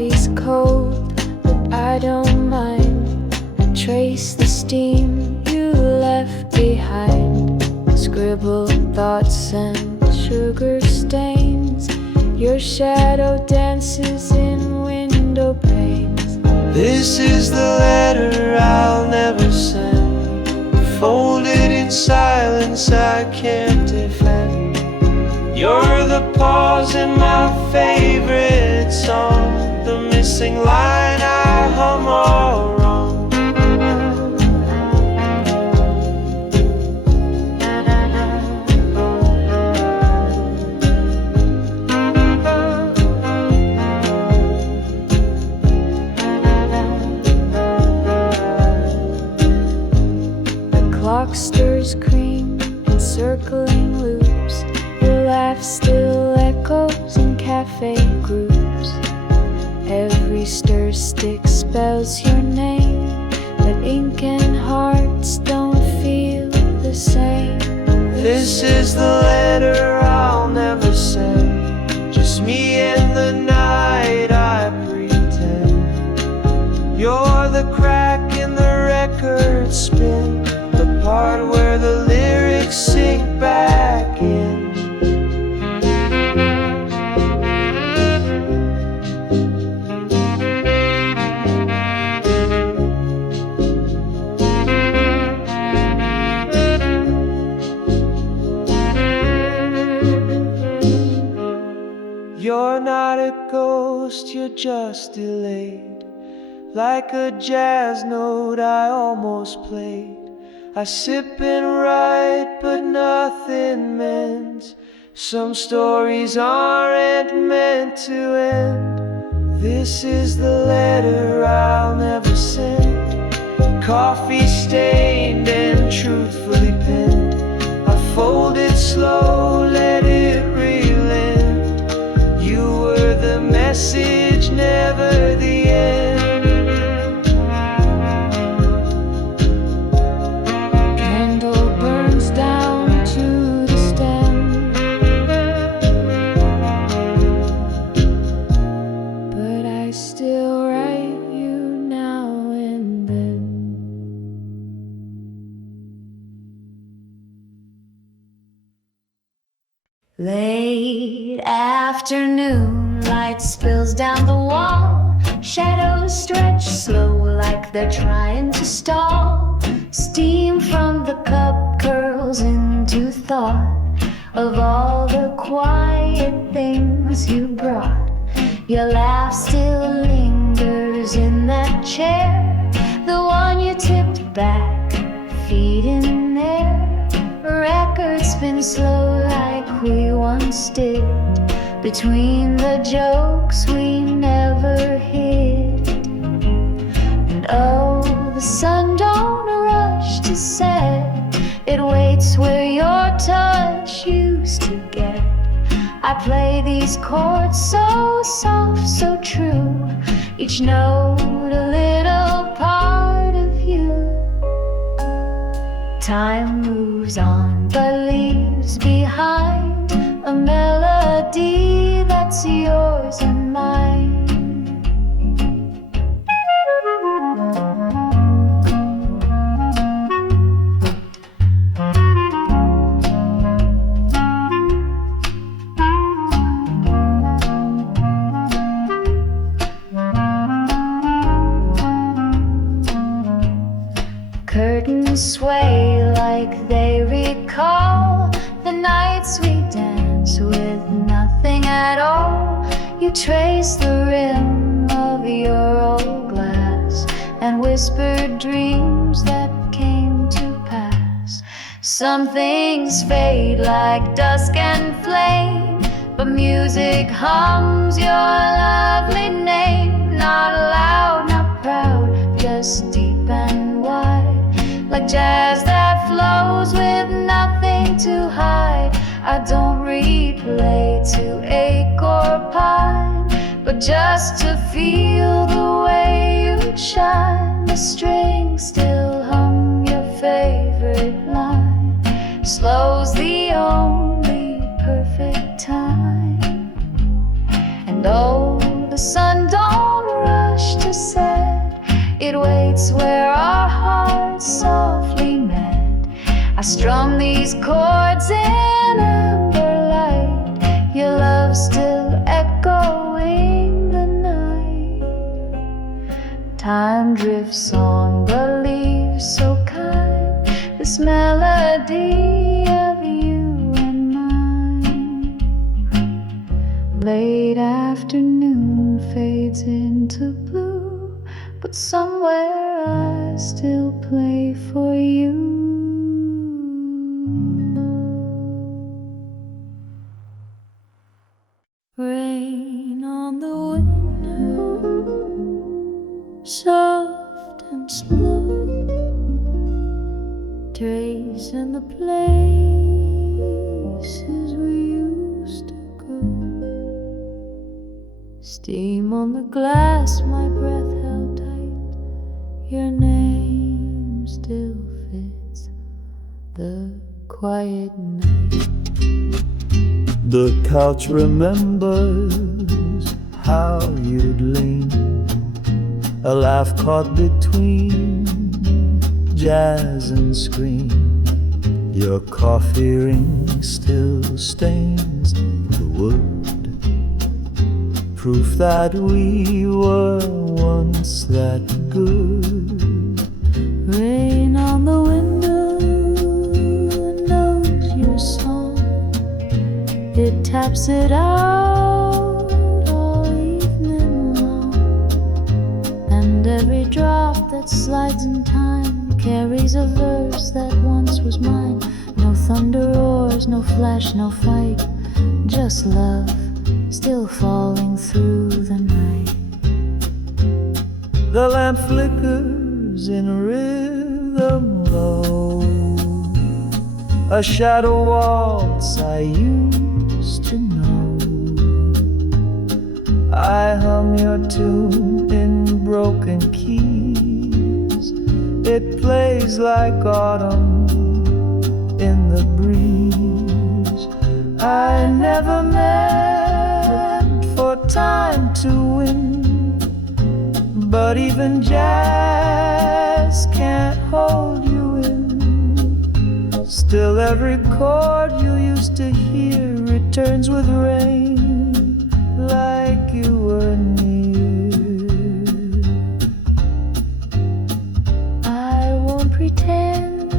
coffee's cold, but I don't mind. I trace the steam you left behind. Scribbled thoughts and sugar stains. Your shadow dances in window panes. This is the letter I'll never send, folded in silence I can't defend. You're the pause in my favorite song, the missing line I hum all wrong. The clock stirs cream in circling loops. Your laugh still echoes in cafe groups. Every stir stick spells your name, but ink and hearts don't feel the same. This is the letter I'll never send, just me and the night I pretend. You're the crack in the record spin, the part where the lyrics sink back in. You're not a ghost, you're just delayed, like a jazz note I almost played. I sip and write, but nothing mends. Some stories aren't meant to end. This is the letter I'll never send, coffee stained and truthfully penned. I fold it slow, let it relent. You were the message, never the end. Candle burns down to the stem, but I still write you now and then. Late afternoon, light spills down the wall. Shadows stretch slow like they're trying to stall. Steam from the cup curls into thought of all the quiet things you brought. Your laugh still lingers in that chair, the one you tipped back, feet in air. Records spin slow like we once did, between the jokes we never hid. And oh, the sun don't rush to set, it waits where your touch used to get. I play these chords so soft, so true, each note a little part of you. Time moves on but leaves behind a melody that's yours and mine. Curtains sway like they recall the nights we dance with nothing at all. You trace the rim of your old glass and whispered dreams that came to pass. Some things fade like dusk and flame, but music hums your lovely name. Not loud, not proud, just deep and wide, like jazz that flows with nothing to hide. I don't replay to ache or pine, but just to feel the way you shine. The strings still hum your favorite line, slow's the only perfect time. And oh, the sun don't I strum these chords in amber light, your love still echoing the night. Time drifts on, the leaves so kind, this melody of you and mine. Late afternoon fades into blue, but somewhere I still play for you. Rain on the window, soft and slow, tracing the places we used to go. Steam on the glass, my breath held tight, your name still fits the quiet night. The couch remembers how you'd lean, a laugh caught between jazz and scream. Your coffee ring still stains the wood, proof that we were once that good. Rain on the window knows your song, it taps it out all evening long, and every drop that slides in time carries a verse that once was mine. No thunder roars, no flash, no fight, just love still falling through the night. The lamp flickers in rhythm low, a shadow waltz I used to know. I hum your tune in broken keys, it plays like autumn in the breeze. I never meant for time to win, but even jazz can't hold you in. Still every chord you used to hear returns with rain, like you were near. I won't pretend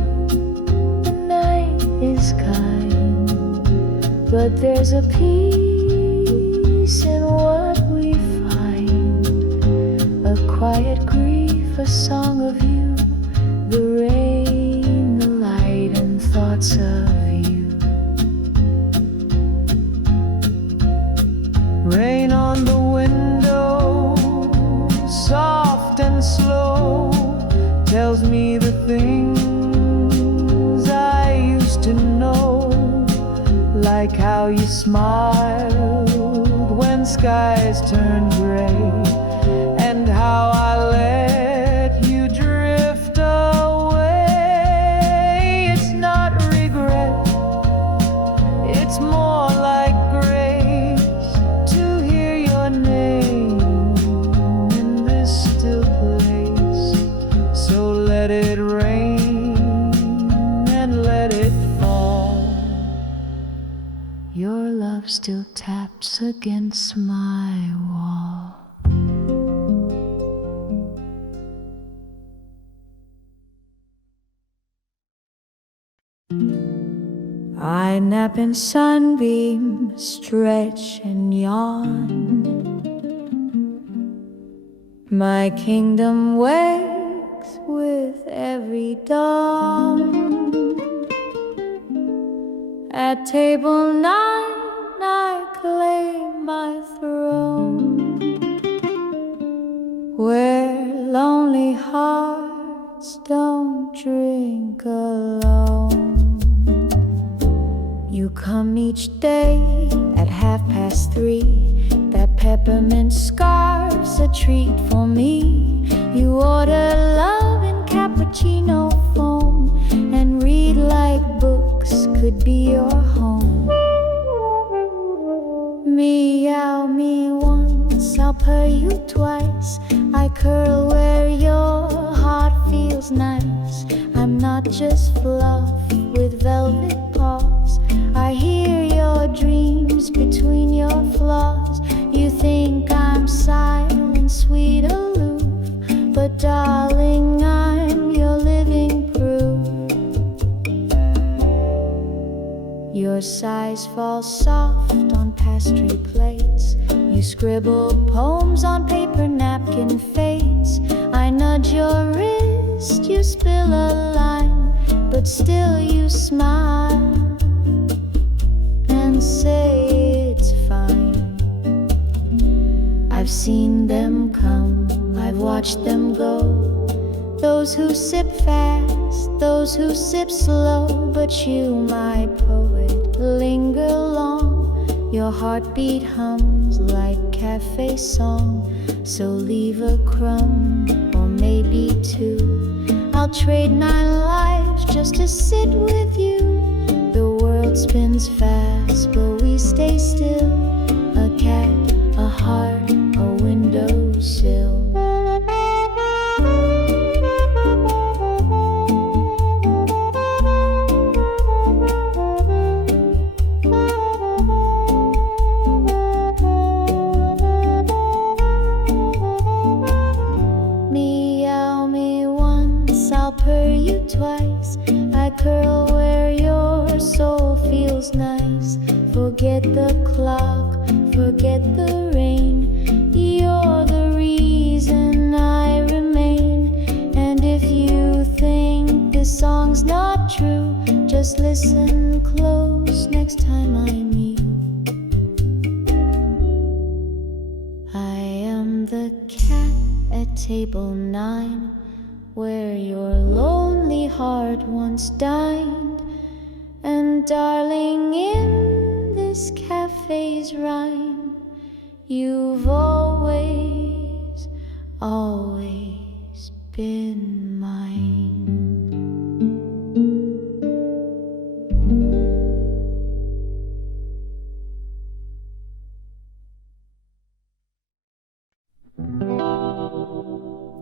the night is kind, but there's a peace in what we find, a quiet grief, a song of you, the rain, the light, and thoughts of you. Rain on the window, soft and slow, tells me the things I used to know, like how you smiled when skies turned gray, and how I let you drift away. It's not regret, it's more like grace to hear your name in this still place. So let it rain and let it fall, Your love still taps against my wall. I nap in sunbeams, stretch and yawn. My kingdom wakes with every dawn. At table 9 I claim my throne, where lonely hearts don't drink alone. You come each day at 3:30. That peppermint scarf's a treat for me. You order love in cappuccino foam and read like books could be your home. Meow me once, I'll purr you twice. I curl where your heart feels nice. I'm not just fluff with velvet paws. I hear your dreams between your flaws. You think I'm silent, sweet, aloof, but darling, I'm your living proof. Your sighs fall soft on pastry plates. You scribble poems on paper napkin fates. I nudge your wrist, you spill a line, but still you smile and say it's fine. I've seen them come, I've watched them go. Those who sip fast, those who sip slow. But you, my poet, linger long. Your heartbeat hums like cafe song. So leave a crumb, or maybe two. I'll trade 9 lives just to sit with you. The world spins fast, but we stay still. A cat, a heart, a windowsill. Twice I curl where your soul feels nice. Forget the clock, forget the rain. You're the reason I remain. And if you think this song's not true, just listen close next time I meet. I am the cat at table 9, where your lonely heart once dined. And darling, in this cafe's rhyme, you've always, always been mine.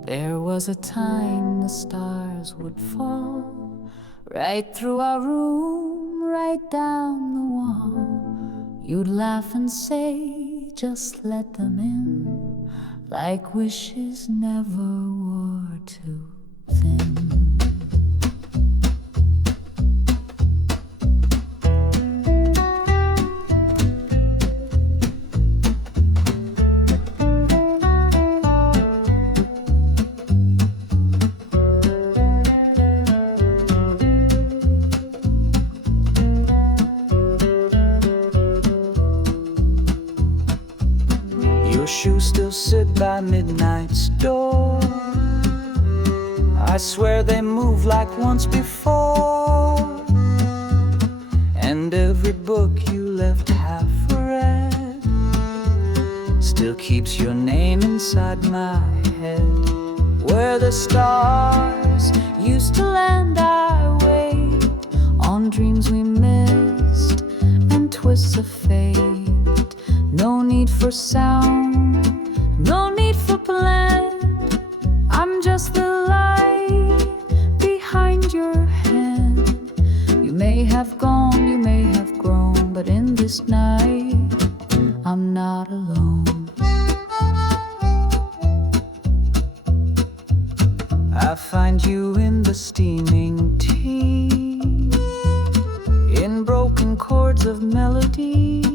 There was a time the stars would fall right through our room, right down the wall. You'd laugh and say, just let them in, like wishes never were too thin. Shoes still sit by midnight's door. I swear they move like once before. And every book you left half read still keeps your name inside my head. Where the stars used to land, I wait on dreams we missed and twists of fate. No need for sound, no need for plan. I'm just the light behind your hand. You may have gone, you may have grown, but in this night I'm not alone. I find you in the steaming tea, in broken chords of melody.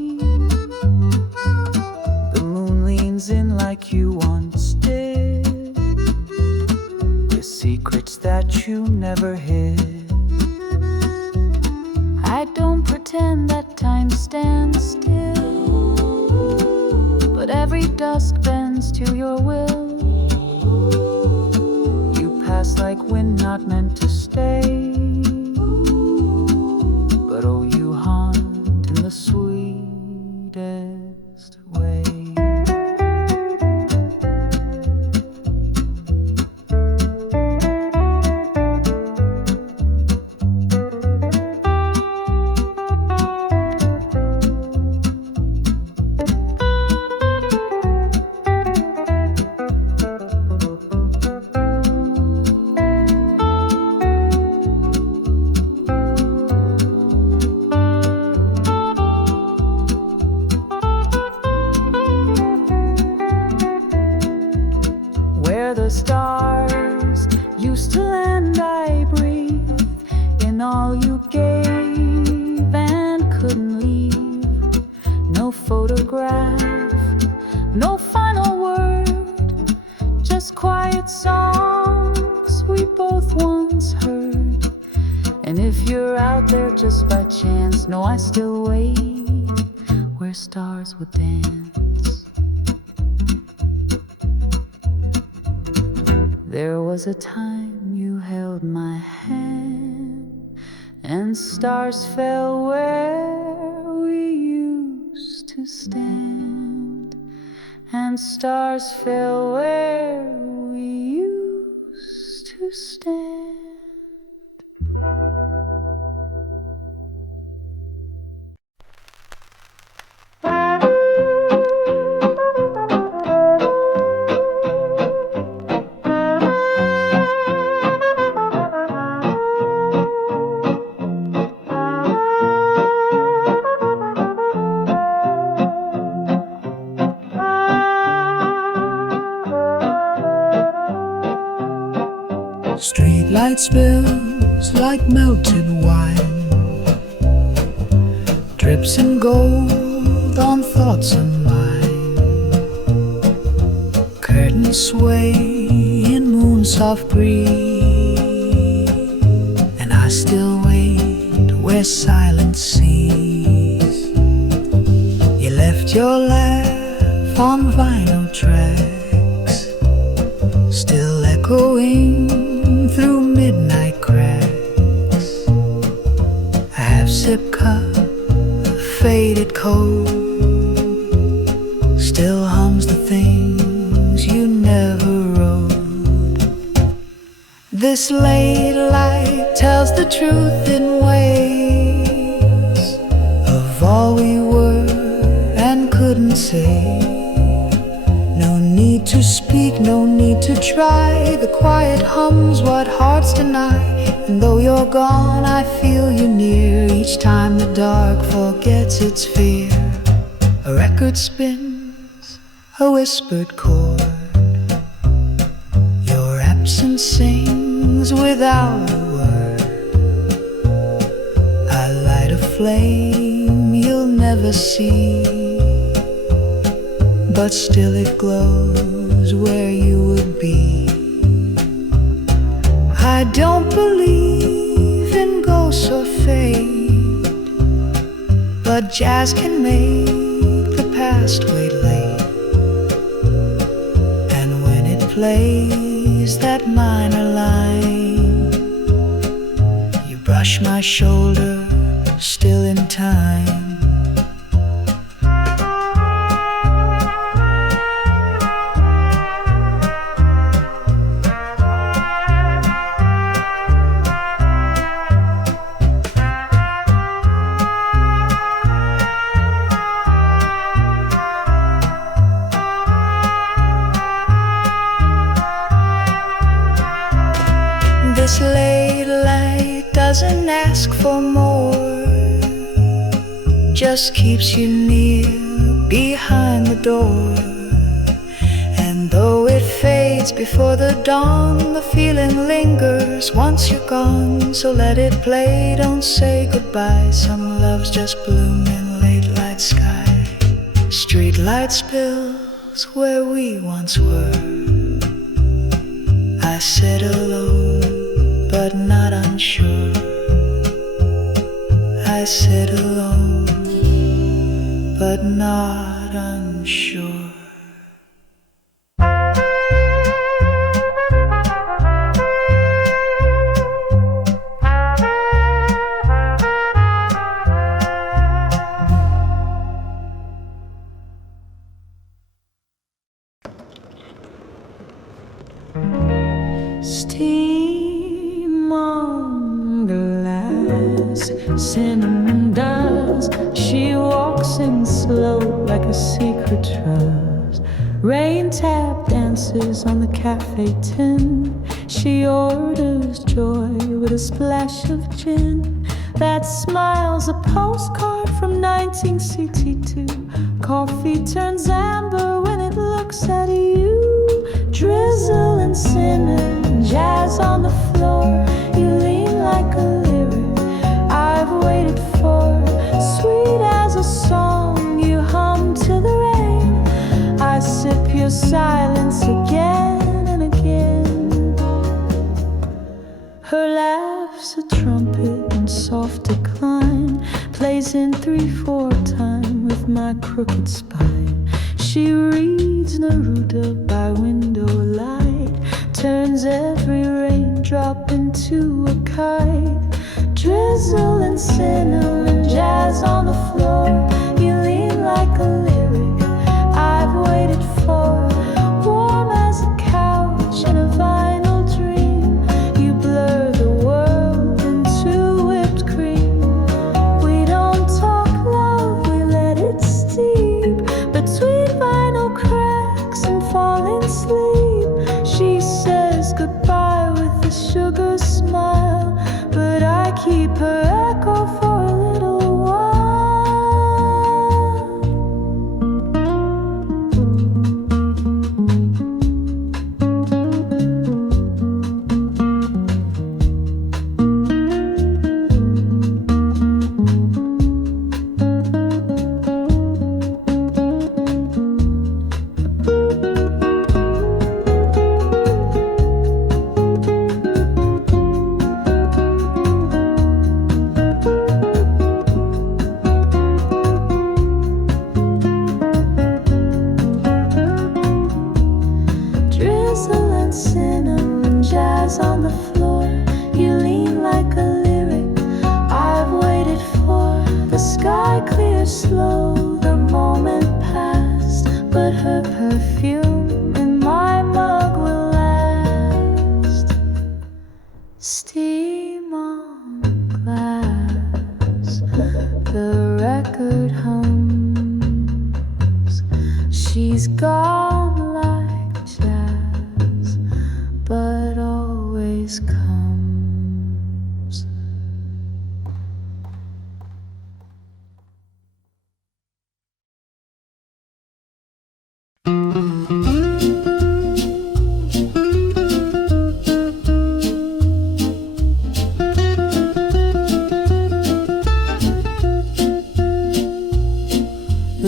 In like you once did, with secrets that you never hid. I don't pretend that time stands still, but every dusk bends to your will. You pass like wind not meant to stay, but oh, you haunt in the sweetest way. the stars used to land, I breathe in all you gave and couldn't leave. No photograph, no final word, just quiet songs we both once heard. And if you're out there just by chance, know I still wait where stars would dance. There was a time you held my hand, and stars fell where we used to stand. And stars fell where we used to stand. Streetlight spills like melted wine, drips in gold on thoughts of mine. Curtains sway in moon soft breeze, and I still wait where silence sees. You left your laugh on vinyl tracks, still echoing through midnight cracks. A half-sip cup, faded cold, still hums the things you never wrote. This late light tells the truth in ways of all we were and couldn't say. No need to speak, no need to try. The quiet hums what hearts deny. And though you're gone, I feel you near. Each time the dark forgets its fear, a record spins, a whispered chord. Your absence sings without a word. I light a flame you'll never see, but still it glows where you would be. I don't believe in ghosts or fate, but jazz can make the past wait late. And when it plays that minor line, you brush my shoulder, still in time. This late light doesn't ask for more, just keeps you near behind the door. And though it fades before the dawn, the feeling lingers once you're gone. So let it play, don't say goodbye. Some loves just bloom in late light sky. Street light spills where we once were. I sit alone, but not unsure. I sit alone, but not unsure. Steam on glass, cinnamon dust. She walks in slow like a secret trust. Rain tap dances on the cafe tin. She orders joy with a splash of gin. That smile's a postcard from 1962. Coffee turns amber when it looks at you. Drizzle and and cinnamon jazz on the floor. You lean like a lyric I've waited for, sweet as a song you hum to the rain. I sip your silence again and again. Her laugh's a trumpet in soft decline, plays in 3/4 time with my crooked spine. She reads Neruda by window-light, turns every raindrop into a kite. Drizzle and cinnamon jazz on the floor. You lean like a lyric I've waited for, warm as a couch in a vinyl dream. You blur the world into whipped cream. We don't talk love, we let it steep between vinyl cracks and falling sleep. She says goodbye with a sugar smile, but I keep her echo for a little while. Drizzle and cinnamon jazz on the floor. You lean like a lyric I've waited for. The sky clears slow, the moment passed, but her perfume in my mug will last. Steam on glass, the record hums. She's gone like jazz, but always comes.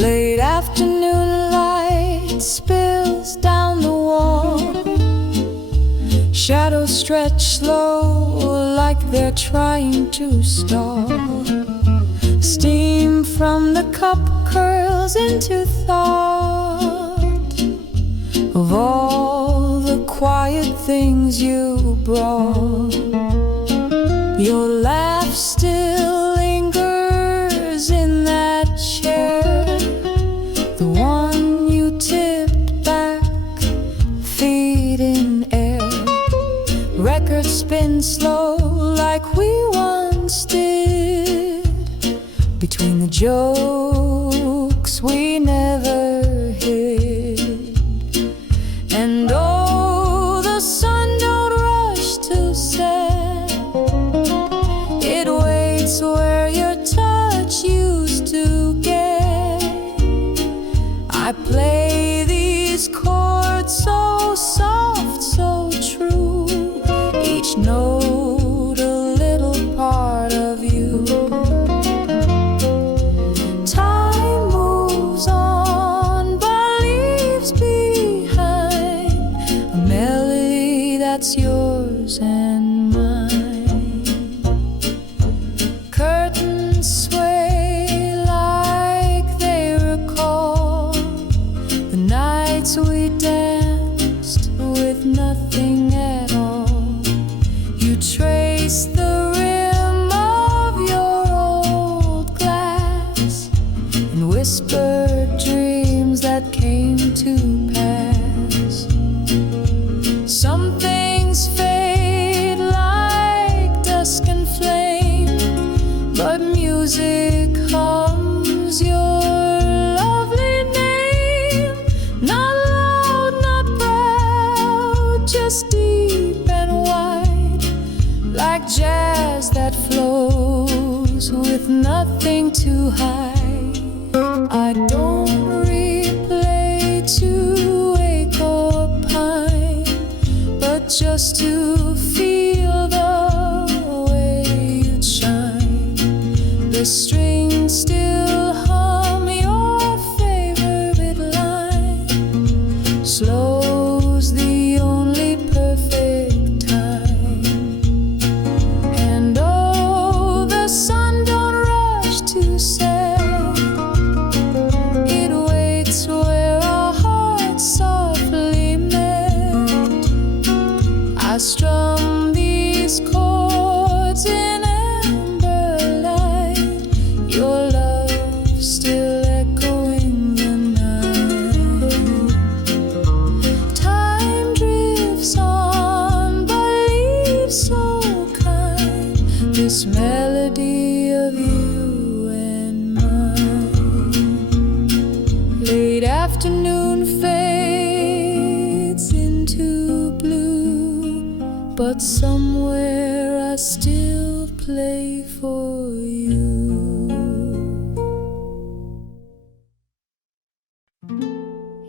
Late afternoon light spills down the wall. Shadows stretch slow like they're trying to stall. Steam from the cup curls into thought of all the quiet things you brought. Your laugh still lingers in that chair, the one you tipped back, feet in air. Records spin slow like we once did, between the jokes we never hid. And oh, the sun don't rush to set, it waits where your touch used to get. I play these chords so soft, so true, each note a little part of you. Time moves on but leaves behind a melody that's yours and mine. Curtains sway like they recall the nights we danced with nothing at all. You trace the rim of your old glass and whispered dreams that came to pass. Some things fade like dusk and flame, but music hums your lovely name. Not loud, not proud, just deep and wide, like jazz that flows with nothing to hide. I don't replay to wake or pine, afternoon fades into blue, but somewhere I still play for you.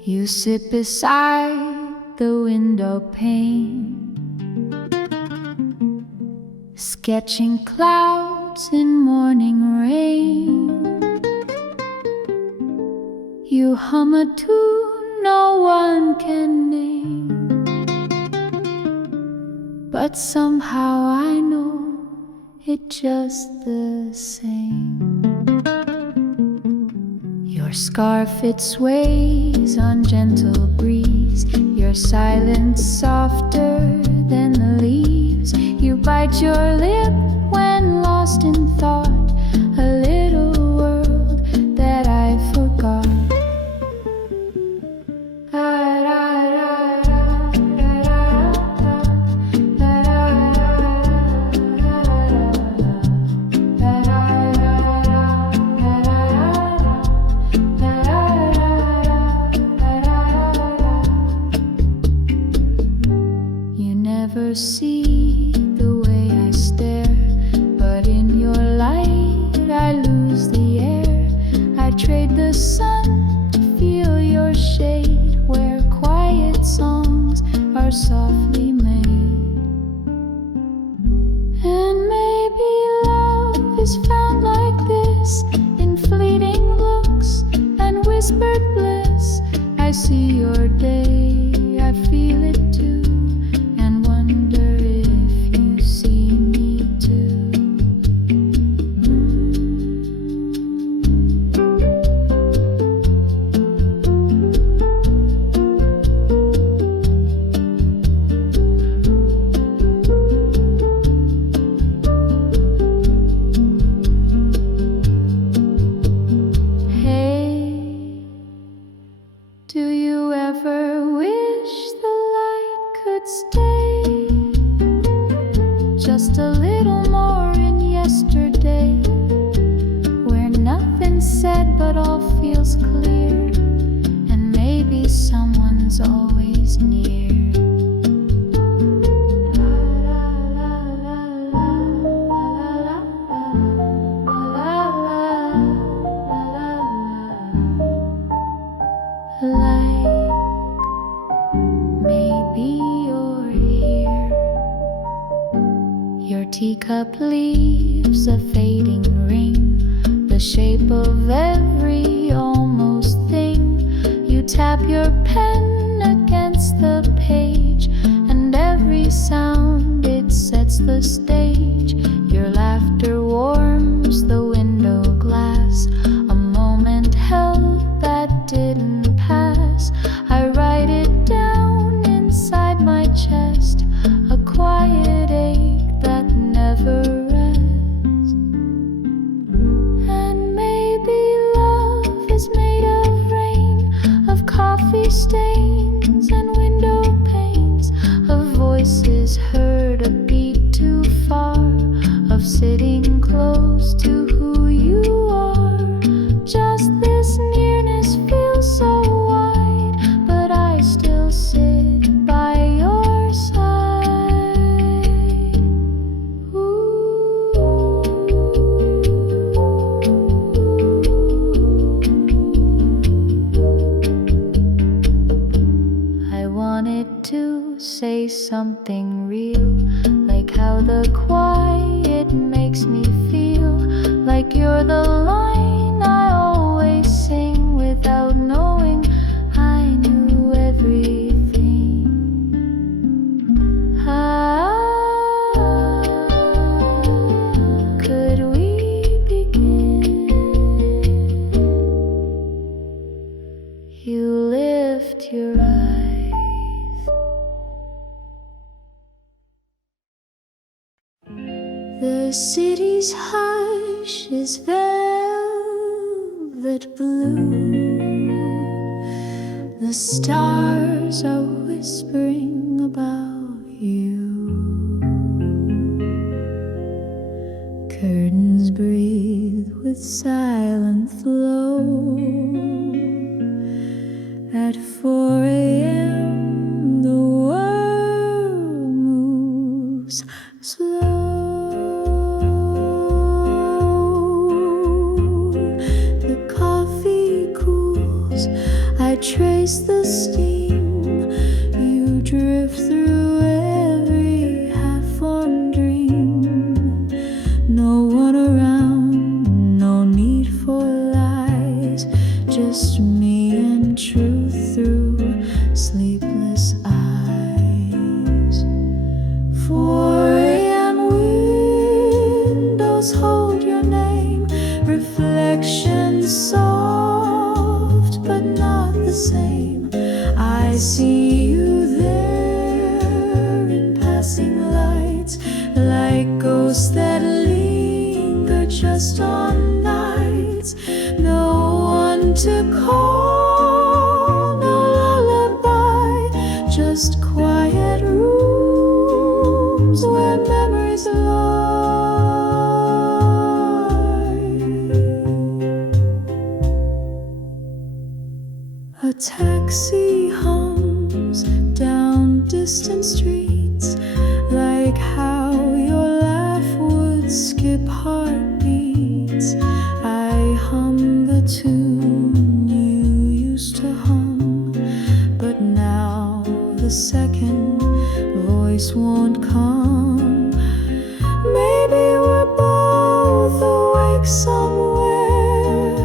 You sit beside the window pane, sketching clouds in morning rain. You hum a tune no one can name, but somehow I know it's just the same. Your scarf, it sways on gentle breeze, your silence softer than the leaves. You bite your lip when lost in thought, a little world that I forgot. See the way I stare, but in your light I lose the air. I trade the sun to feel your shade, where quiet songs are softly made. And maybe love is found like this, in fleeting looks and whispered bliss. I see your day, I feel it too. Just a little more in yesterday, where nothing's said but all feels clear, and maybe someone's always near. Like maybe you're here. Your teacup leaves a fading ring, the shape of every almost thing. You tap your pen against the page, and every sound, it sets the stage. Your laughter warms the window glass, a moment held that didn't pass. I write it down inside my chest, a quiet ache that never rests. And maybe love is made of rain, of coffee stains and window panes, of voices heard a beat too far, of sitting close to who you are. Just this nearness feels so wide, but I still sit by your side. I wanted to say something real, like how the quiet makes me feel, like you're the line I always sing without knowing I knew everything. Could we begin? You lift your eyes. The city's hush is velvet blue. The stars are whispering about you. Curtains breathe with silent flow. trace the steam you drift through every half-formed dream. No one around, no need for lies, just me and truth through sleepless eyes. 4 a.m. windows hold your name, reflections soft but not the same. I see you there in passing lights, like ghosts that linger just on nights. No one to call, no lullaby, just quiet rooms where memories lie. A taxi hums down distant streets, like how your laugh would skip heartbeats. I hum the tune you used to hum, but now the second voice won't come. Maybe we're both awake somewhere,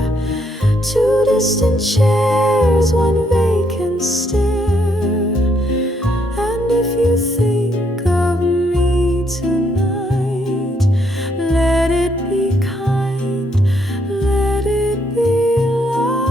2 distant chairs, 1 vacant stare. And if you think of me tonight, let it be kind, let it be light.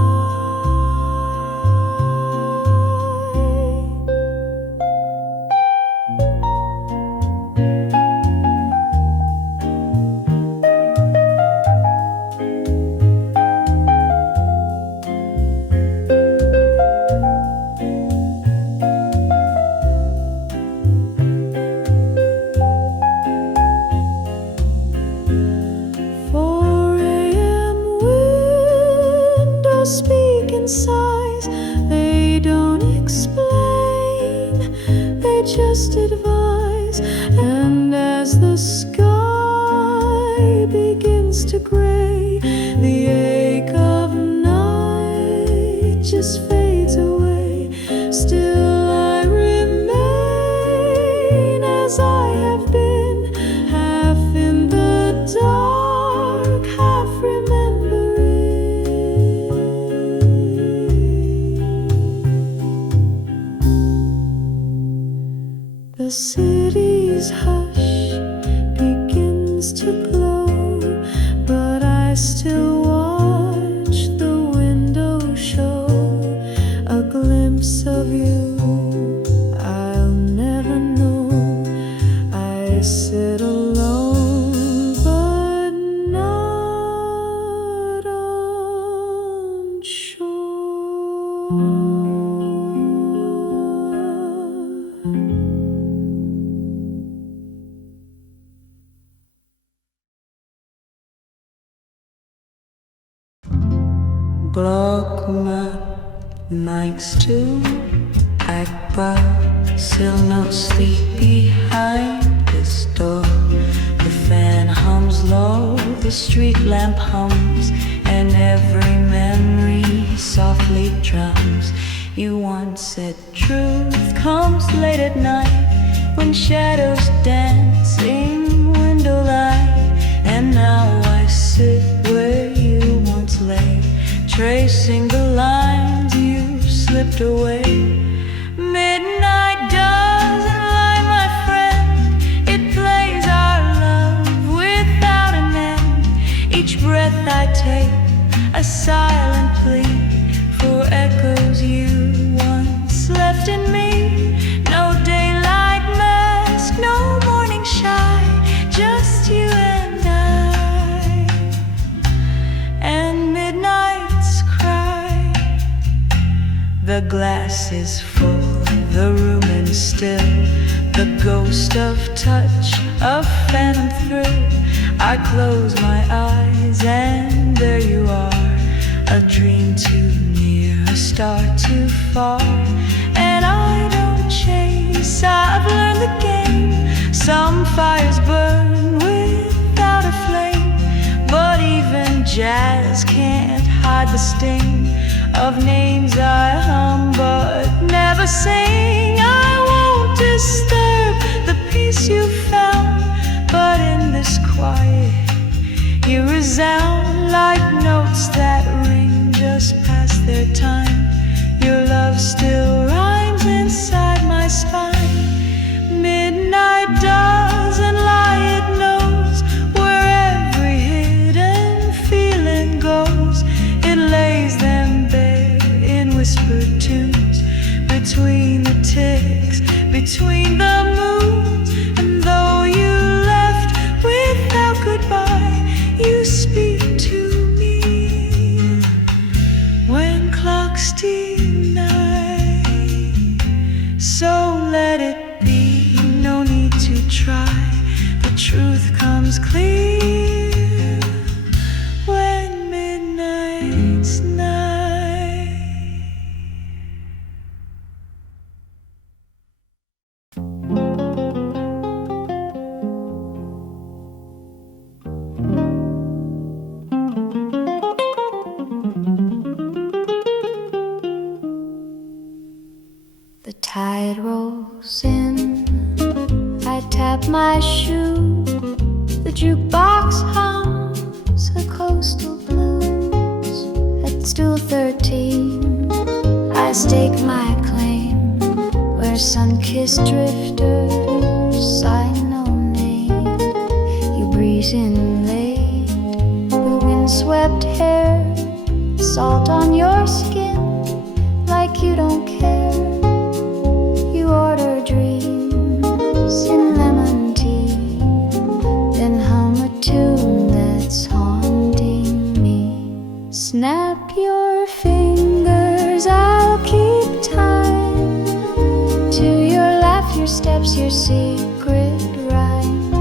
Speak in sighs, they don't explain, they just advise. And as the sky begins to gray, the ache of night just fades away. Still I remain as I have been, half in the dark, half remembering. The city's hush begins to glow, but I still watch the window show a glimpse of you. I'll never know. I sit alone, but not on shore. Block my nights to act, but still no sleep behind this door. The fan hums low, the street lamp hums, and every memory softly drums. You once said truth comes late at night, when shadows dance in window light. And now I sit where you once lay, tracing the lines you slipped away. Midnight doesn't lie, my friend. It plays our love without an end. Each breath I take, a silent plea for echoes you once left in me. No daylight mask, no morning shy, just you and I. And midnight's cry. The glass is full, the room is still, the ghost of touch, a phantom thrill. I close my eyes and there you are, a dream too near, a star too far. And I don't chase, I've learned the game. Some fires burn without a flame, but even jazz can't hide the sting of names I hung saying I won't disturb the peace you found. But in this quiet, you resound like notes that ring just past their time. Your love still rhymes inside my spine. Midnight doesn't lie, it knows where every hidden feeling goes. It lays them bare in whispered tunes, between the ticks, between the moons. And though you left without goodbye, you speak to me when clocks deny. So let it be, no need to try. The truth comes clear when midnight's nigh. The tide rolls in, I tap my shoe. The jukebox hums a coastal blues. At stool 13, I stake my claim, where sun-kissed drifters sigh no name. You breeze in late, the windswept hair, salt on your skin, like you don't care. You order dreams in lemon tea, then hum a tune that's haunting me. Snap your fingers, I'll keep time to your laugh, your steps, your secret rhyme.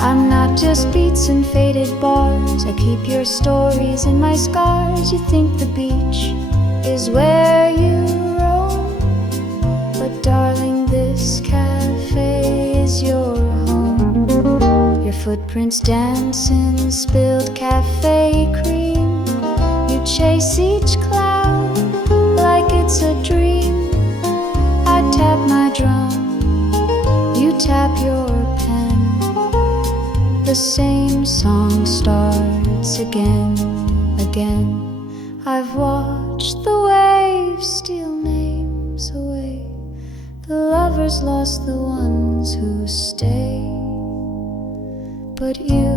I'm not just beats and faded bars, I keep your stories and my scars. You think the beach is where you roam, but darling, this cafe is your home. Your footprints dance in spilled cafe cream. You chase each cloud like it's a dream. I tap my drum, you tap your pen. The same song starts again, again. I've watched the waves steal names away. The lovers lost the ones who stay. But you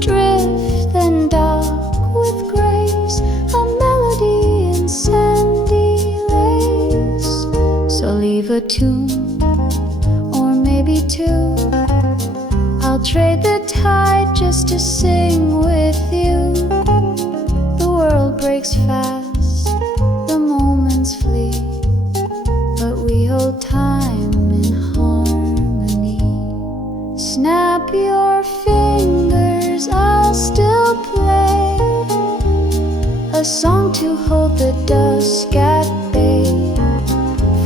drift and dock with grace, a melody in sandy lace. So leave a tune, or maybe two. I'll trade the tide just to sing with you. The world breaks fast, the moments flee, but we hold time in harmony. Snap your fingers, I'll still play a song to hold the dusk at bay.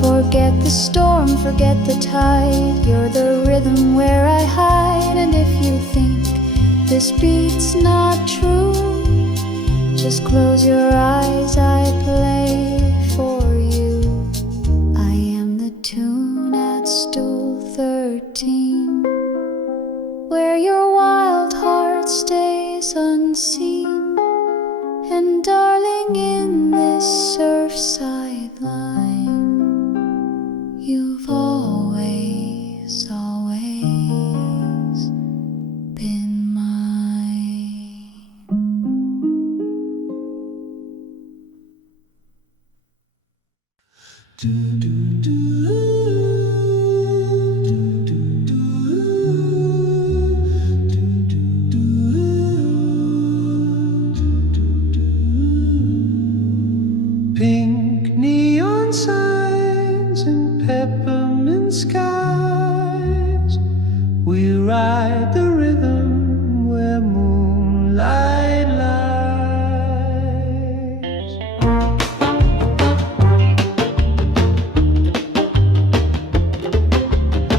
Forget the storm, forget the tide. You're the rhythm where I hide. And if you think this beat's not true, just close your eyes, I play for you. I am the tune at stool 13, where your wild heart stays unseen. And darling, in this surfside line, you've always, always been mine. Pink neon signs and peppermint skies. We ride the rhythm where moonlight lies.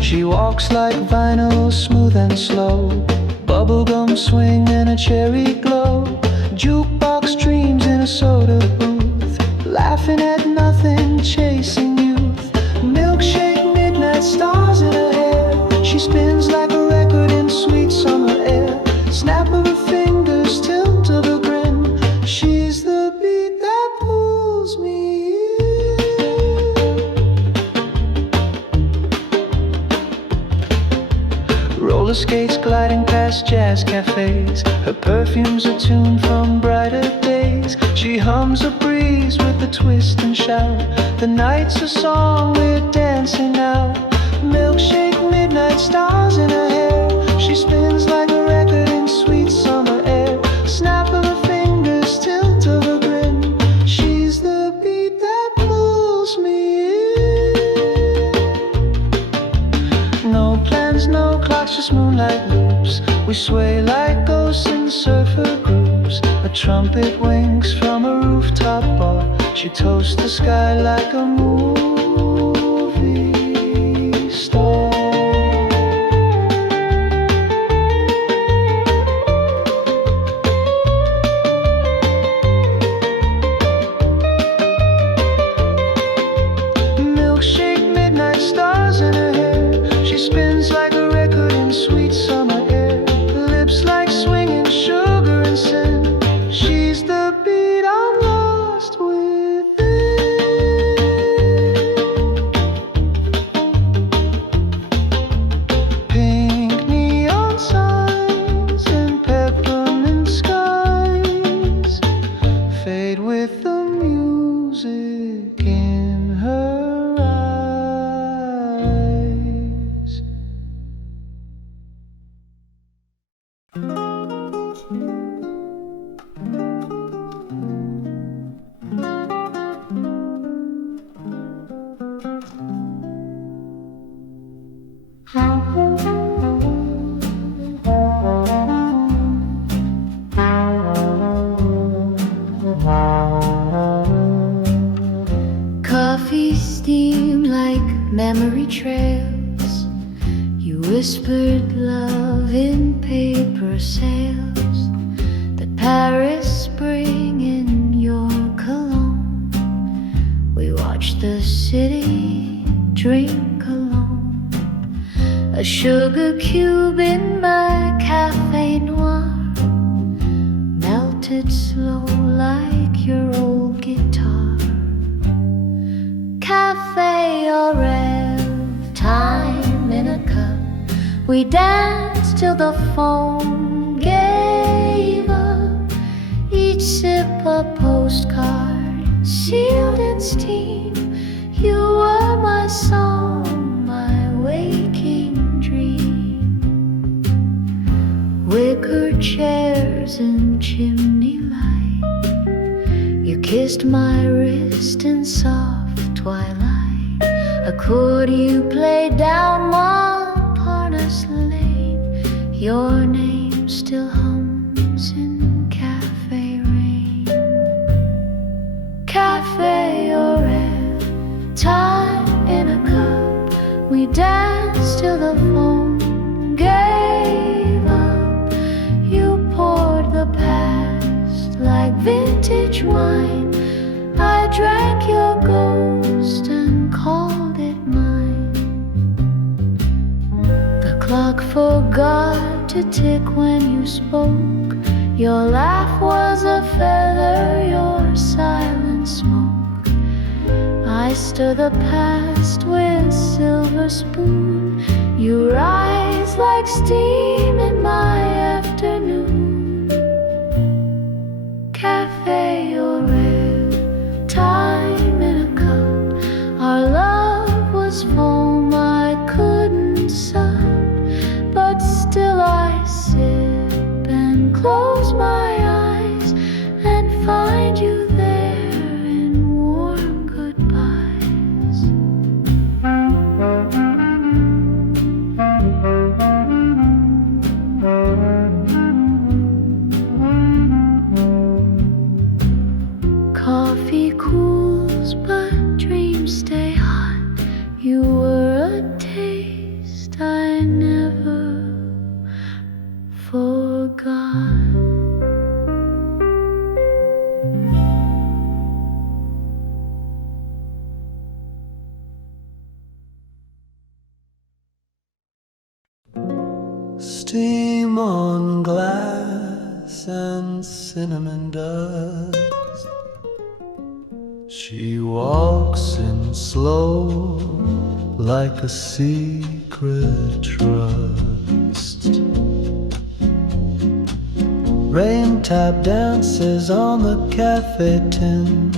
She walks like vinyl, smooth and slow. Bubblegum swing and a cherry glow. Jukebox dreams in a soda booth. Laughing at nothing, chasing you. roller skates gliding past jazz cafes. Her perfumes are tuned from brighter days. She hums a breeze with a twist and shout. The night's a song, we're dancing out. Milkshake, midnight stars in her hair. She spins like a record in sweet summer air. Snap of her fingers, tilt of a grin. She's the beat that pulls me in. No plans, no clocks, just moonlight loops. We sway like ghosts in surfer groups. A trumpet winks from a rooftop bar. She toasts the sky like a movie star. Milkshake, midnight stars in her hair. She spins like a record in sweet summer air. Lips like swinging sugar and sin. She's the beat I'm lost within. Pink neon signs and peppermint skies fade with the music in her eyes. Coffee steam like memory trails. You whispered love in paper sails. The Paris spring in your cologne. We watched the city drink alone. A sugar cube in my cafe noir melted slow like your old guitar. Cafe au rêve, time in a cup. We danced till the foam gave up. Each sip a postcard sealed in steam. You were my song, my waking dream. Wicker chairs and chimney light. You kissed my wrist in soft twilight. A chord you played down Montparnasse Lane. Your name still hums in cafe rain. Cafe au rêve, time in a cup. We danced till the foam gave up. You poured the past like vintage wine. I drank your ghost and called it mine. The clock forgot to tick when you spoke. Your laugh was a feather, your silence smoke. I stir the past with silver spoon. You rise like steam in my afternoon. Cafe au rêve, time in a cup. Our love was foam I couldn't sup, but still I sip and close my eyes and find you there in warm goodbyes. Coffee cools, but dreams stay hot. You were a taste I never forgot. Steam on glass and cinnamon dust. She walks in slow like a secret trust. east. Rain tap dances on the cafe tin.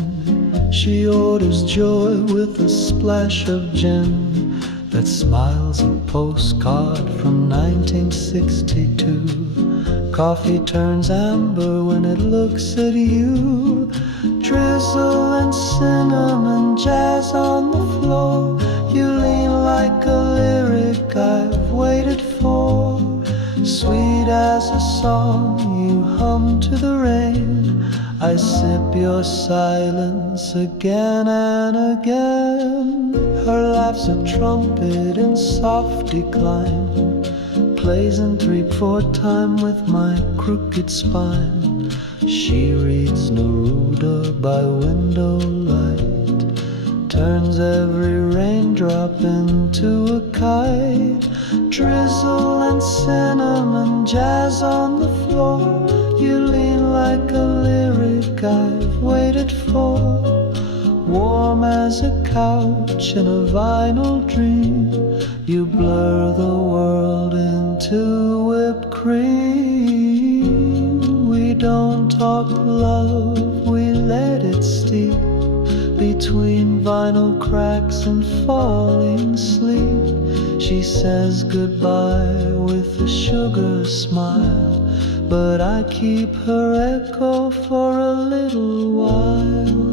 She orders joy with a splash of gin. That smile's a postcard from 1962. Coffee turns amber when it looks at you. Drizzle and cinnamon jazz on the floor. You lean like a lyric I've waited for. Sweet as a song you hum to the rain. I sip your silence again and again. Her laugh's a trumpet in soft decline. Plays in 3/4 time with my crooked spine. She reads Neruda by window light. Turns every raindrop into a kite. Drizzle and cinnamon jazz on the floor. You lean like a lyric I've waited for. Warm as a couch in a vinyl dream. You blur the world into whipped cream. We don't talk love, we let it steep between vinyl cracks and falling asleep. She says goodbye with a sugar smile, but I keep her echo for a little while.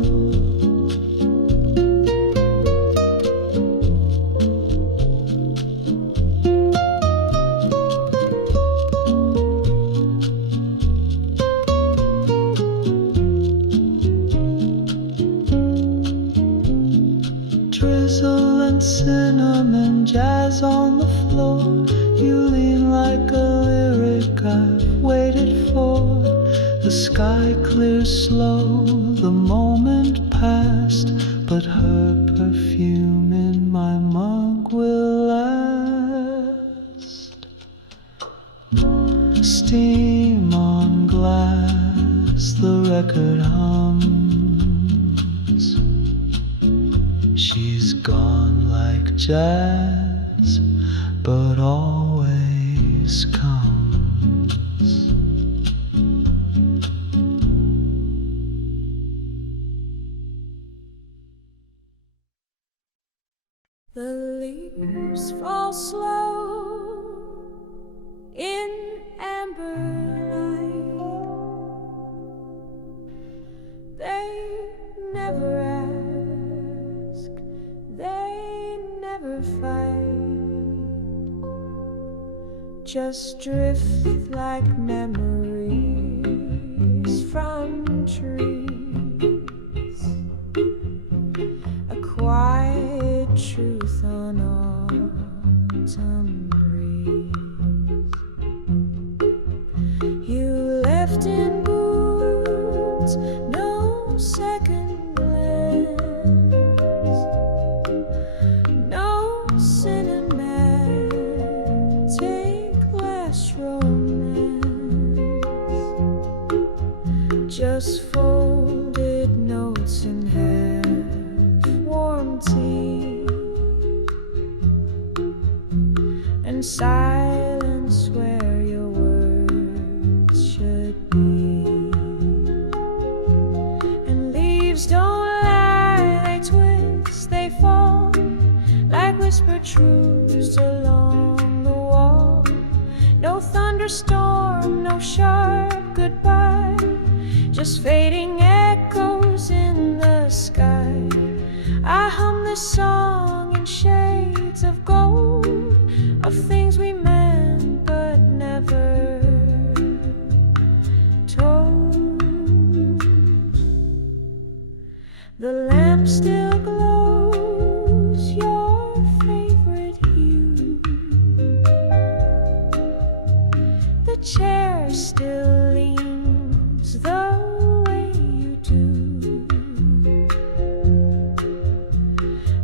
Drizzle and cinnamon jazz on the floor. You lean like a lyric I've waited for. The sky clears slow, the moment passed, but her perfume in my mug will last. Steam on glass, the record hums. She's gone like jazz, but always comes. The leaves fall slow in amber light. They never ask, they never fight, just drift like memories from trees. A quiet truth on autumn breeze. You left in boots, no second glance, no cinematic last romance, just folded notes in half-warm tea, and silence where your words should be. And leaves don't lie, they twist, they fall like whispered truths along the wall. No thunderstorm, no sharp goodbye, just fading echoes in the sky. I hum this song in shades of gold, of things we meant but never told. The lamp still glows your favorite hue. The chair still leans the way you do.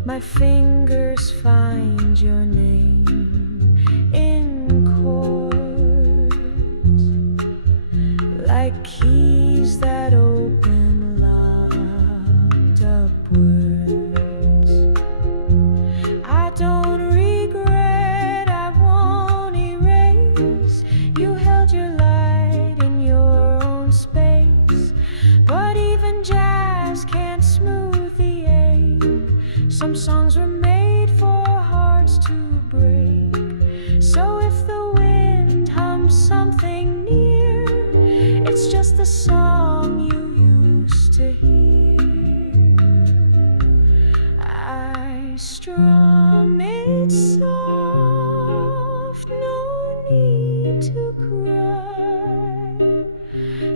My fingers find your name in chords, like keys that open locked up words. I don't regret, I won't erase Some songs were made for hearts to break. So if the wind hums something near, it's just the song you used to hear. I strum it soft, no need to cry.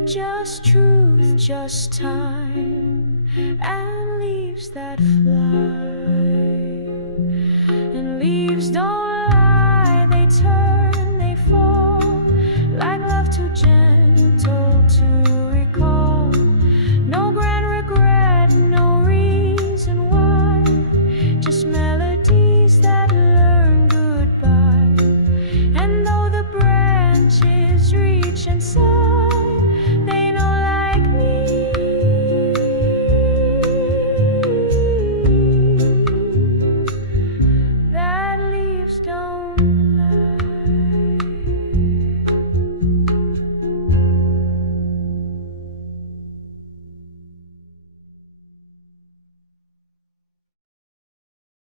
Just truth, just time, and leaves that fly. And leaves don't lie, they turn, they fall, like love too gentle to recall. No grand regret, no reason why, just melodies that learn goodbye. And though the branches reach and sigh, they know like me that leaves don't lie.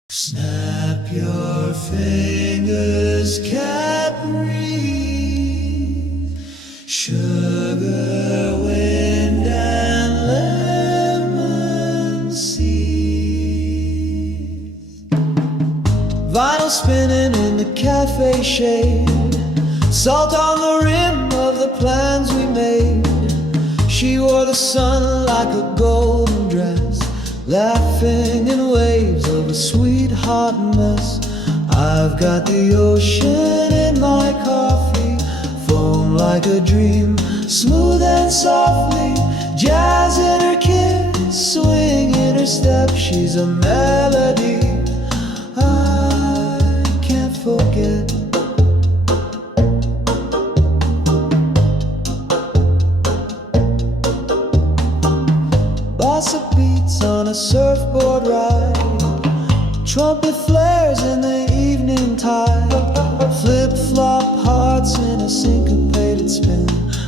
Snap your fingers, can't breathe. Sugar, wind, and lemon seeds. Vinyl spinning in the cafe shade. Salt on the rim of the plans we made. She wore the sun like a golden dress, laughing in waves of a sweet hot mess. I've got the ocean in my coffee, foam like a dream, smooth and softly. Jazz in her kiss, swing in her step. She's a melody I can't forget. Bossa beats on a surfboard ride, trumpet flares in the evening tide, flip-flop hearts in a syncopated spin.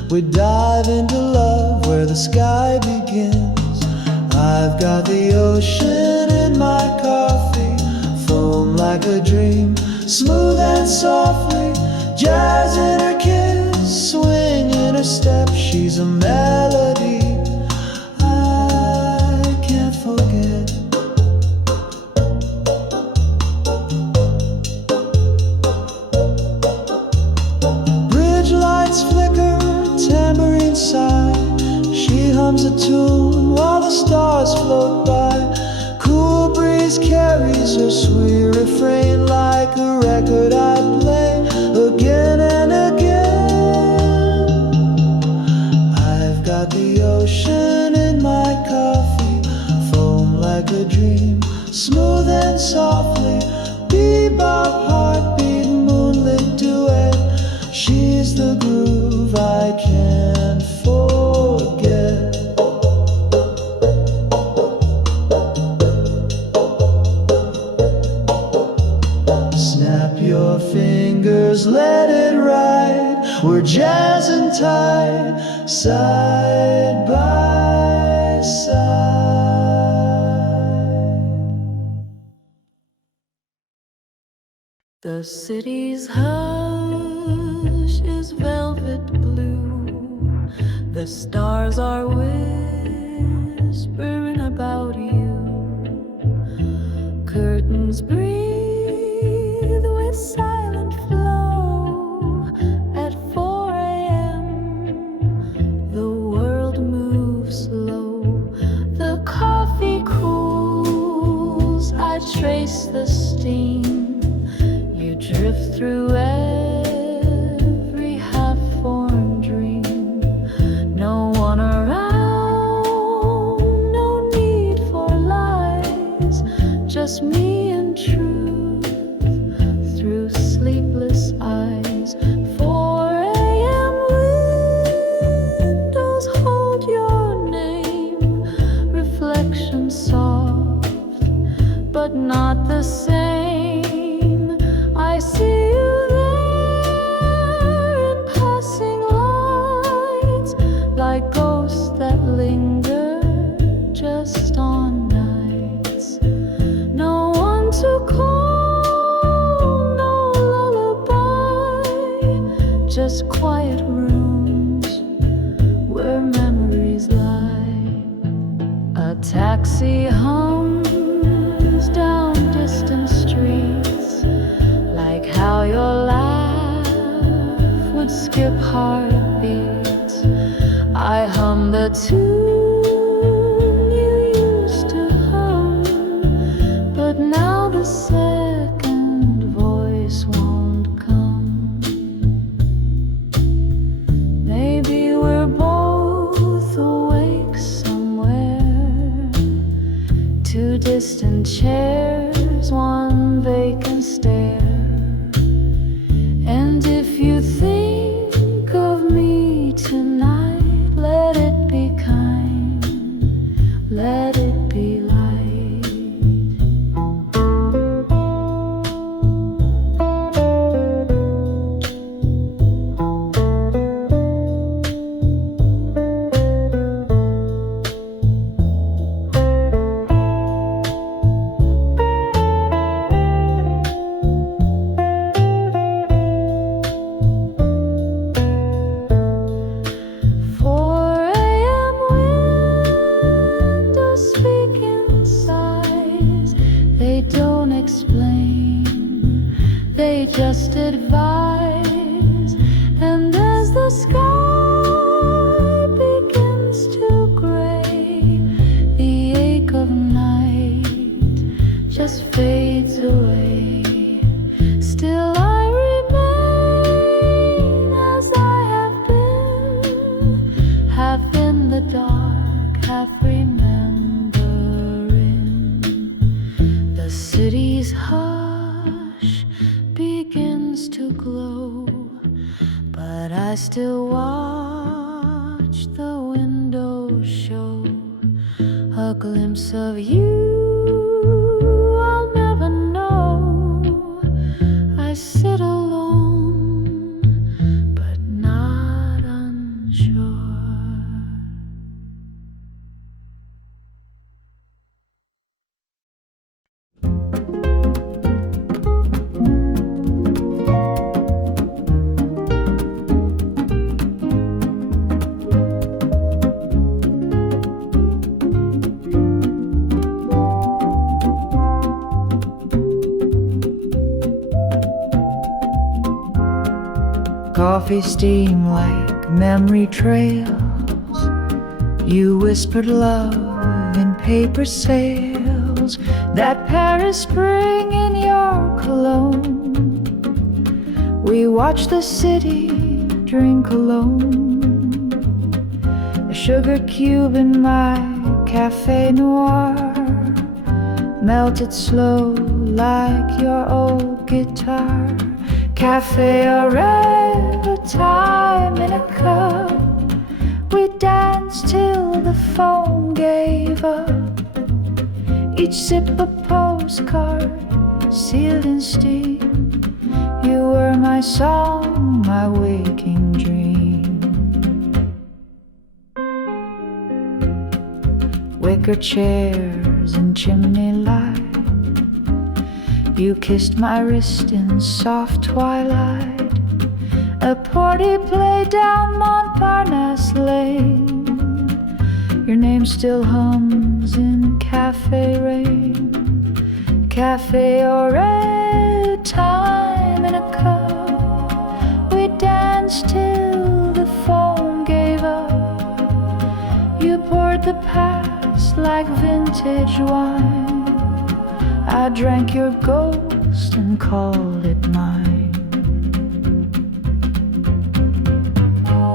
We dive into love where the sky begins. I've got the ocean in my coffee, foam like a dream, smooth and softly. Jazz in her kiss, swing in her step. She's a melody I can't forget. Bridge lights flicker, tambourine sigh. She hums a tune while the stars float by. Cool breeze carries her sweet refrain like a record I play again and again. I've got the ocean in my coffee, foam like a dream, smooth and softly. Bebop, heartbeat, moonlit duet. She's the groove I can't forget. Snap your fingers, let it ride. We're jazz and tide, side by side. The city's hush is velvet blue. The stars are whispering about you. Curtains breathe with silent flow. At 4 a.m. the world moves slow. The coffee cools, I trace the steam. You drift through every half-formed dream. No one around, no need for lies, just me and truth through sleepless eyes. 4 a.m. windows hold your name, reflection soft, but not the same. I see you there in passing lights, like ghosts that linger just on nights. No just quiet rooms where memories lie. A taxi hums down distant streets, like how your laugh would skip heartbeats. I hum the tune you used to hum, but now the second voice won't come. Maybe we're both awake somewhere, two distant chairs, one vacant stare. And if you think of me tonight, let it be kind, let it be light. Just advise, and as the sky begins to gray, the ache of night just fades away. Still I remain as I have been, half in the dark, half remembering. The city's hush begins to glow, but I still watch the window show a glimpse of you. I'll never know. I sit alone, but not unsure. Coffee steam like memory trails. You whispered love in paper sails. That Paris spring in your cologne. We watch the city drink alone. A sugar cube in my cafe noir melted slow like your old guitar. Cafe au rêve, time in a cup. We danced till the phone gave up. Each sip a postcard sealed in steel. You were my song, my waking dream. Wicker chairs and chimney light. You kissed my wrist in soft twilight. A party played down Montparnasse Lane. Your name still hums in cafe rain. Cafe au rêve, time in a cup. We danced till the phone gave up. You poured the past like vintage wine. I drank your ghost and called it mine.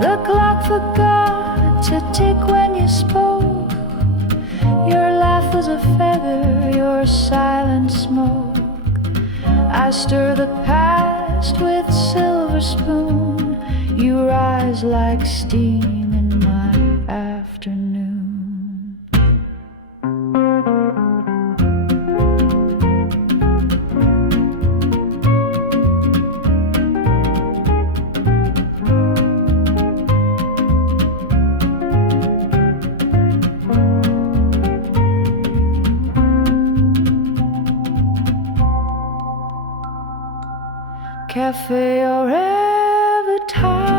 The clock forgot to tick when you spoke. Your laugh was a feather, your silent smoke. I stir the past with silver spoon. You rise like steam in my afternoon. Cafe au rêve, time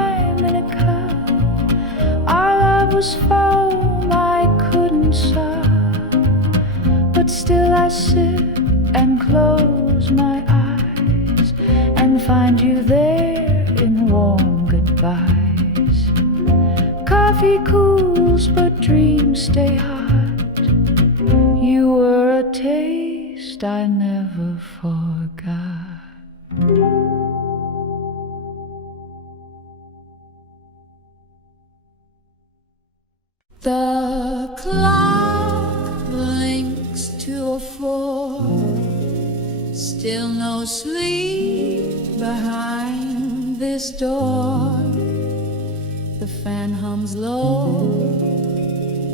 was foul, I couldn't sigh, but still I sit and close my eyes and find you there in warm goodbyes. Coffee cools, but dreams stay hot. You were a taste I never forgot. The clock blinks to 4. Still no sleep behind this door. The fan hums low,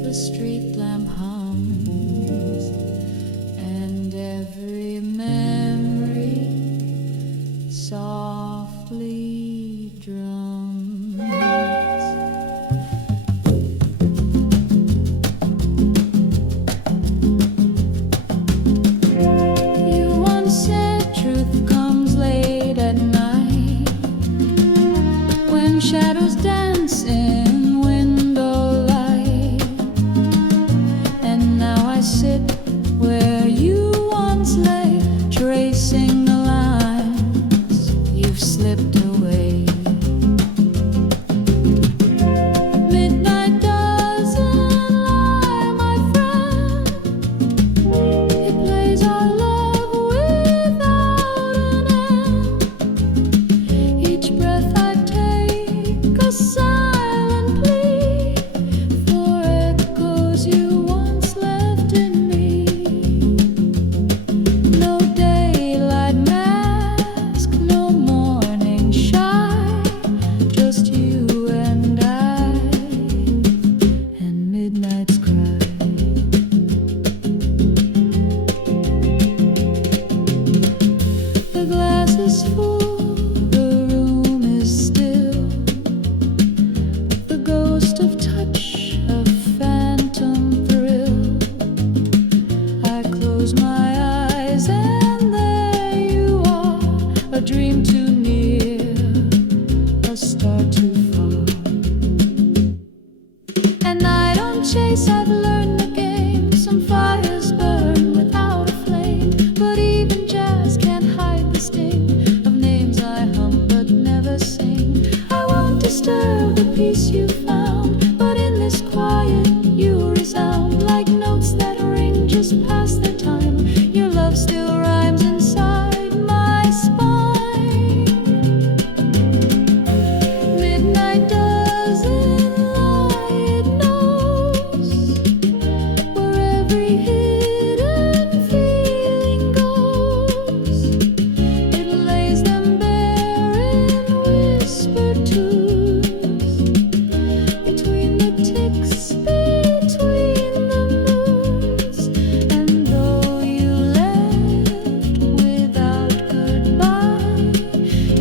the street lamp hums, and every memory softly drums. You once said truth comes late at night, when shadows dance in window light. And now I sit where you once lay, tracing the lines you've slipped away. Midnight doesn't lie, my friend. It plays our love without an end. Each breath I take, a silent plea for echoes you once left in me. No daylight mask, no morning shine, just you and I, and midnight's cry. The glass is full, the room is still. The ghost of touch, a phantom thrill. I close my eyes and there you are, a dream too near, a star too far. And I don't chase, I've learned the game. Some fires burn without a flame, but even jazz can't hide the sting of names I hum but never sing. I won't disturb the peace you found, but in this quiet you resound like notes that ring just past their time. Your love still rhymes inside my spine. Midnight doesn't lie, it knows where every hidden feeling goes. It lays them bare in whispered tunes, between the ticks, between the moons. And though you left without goodbye,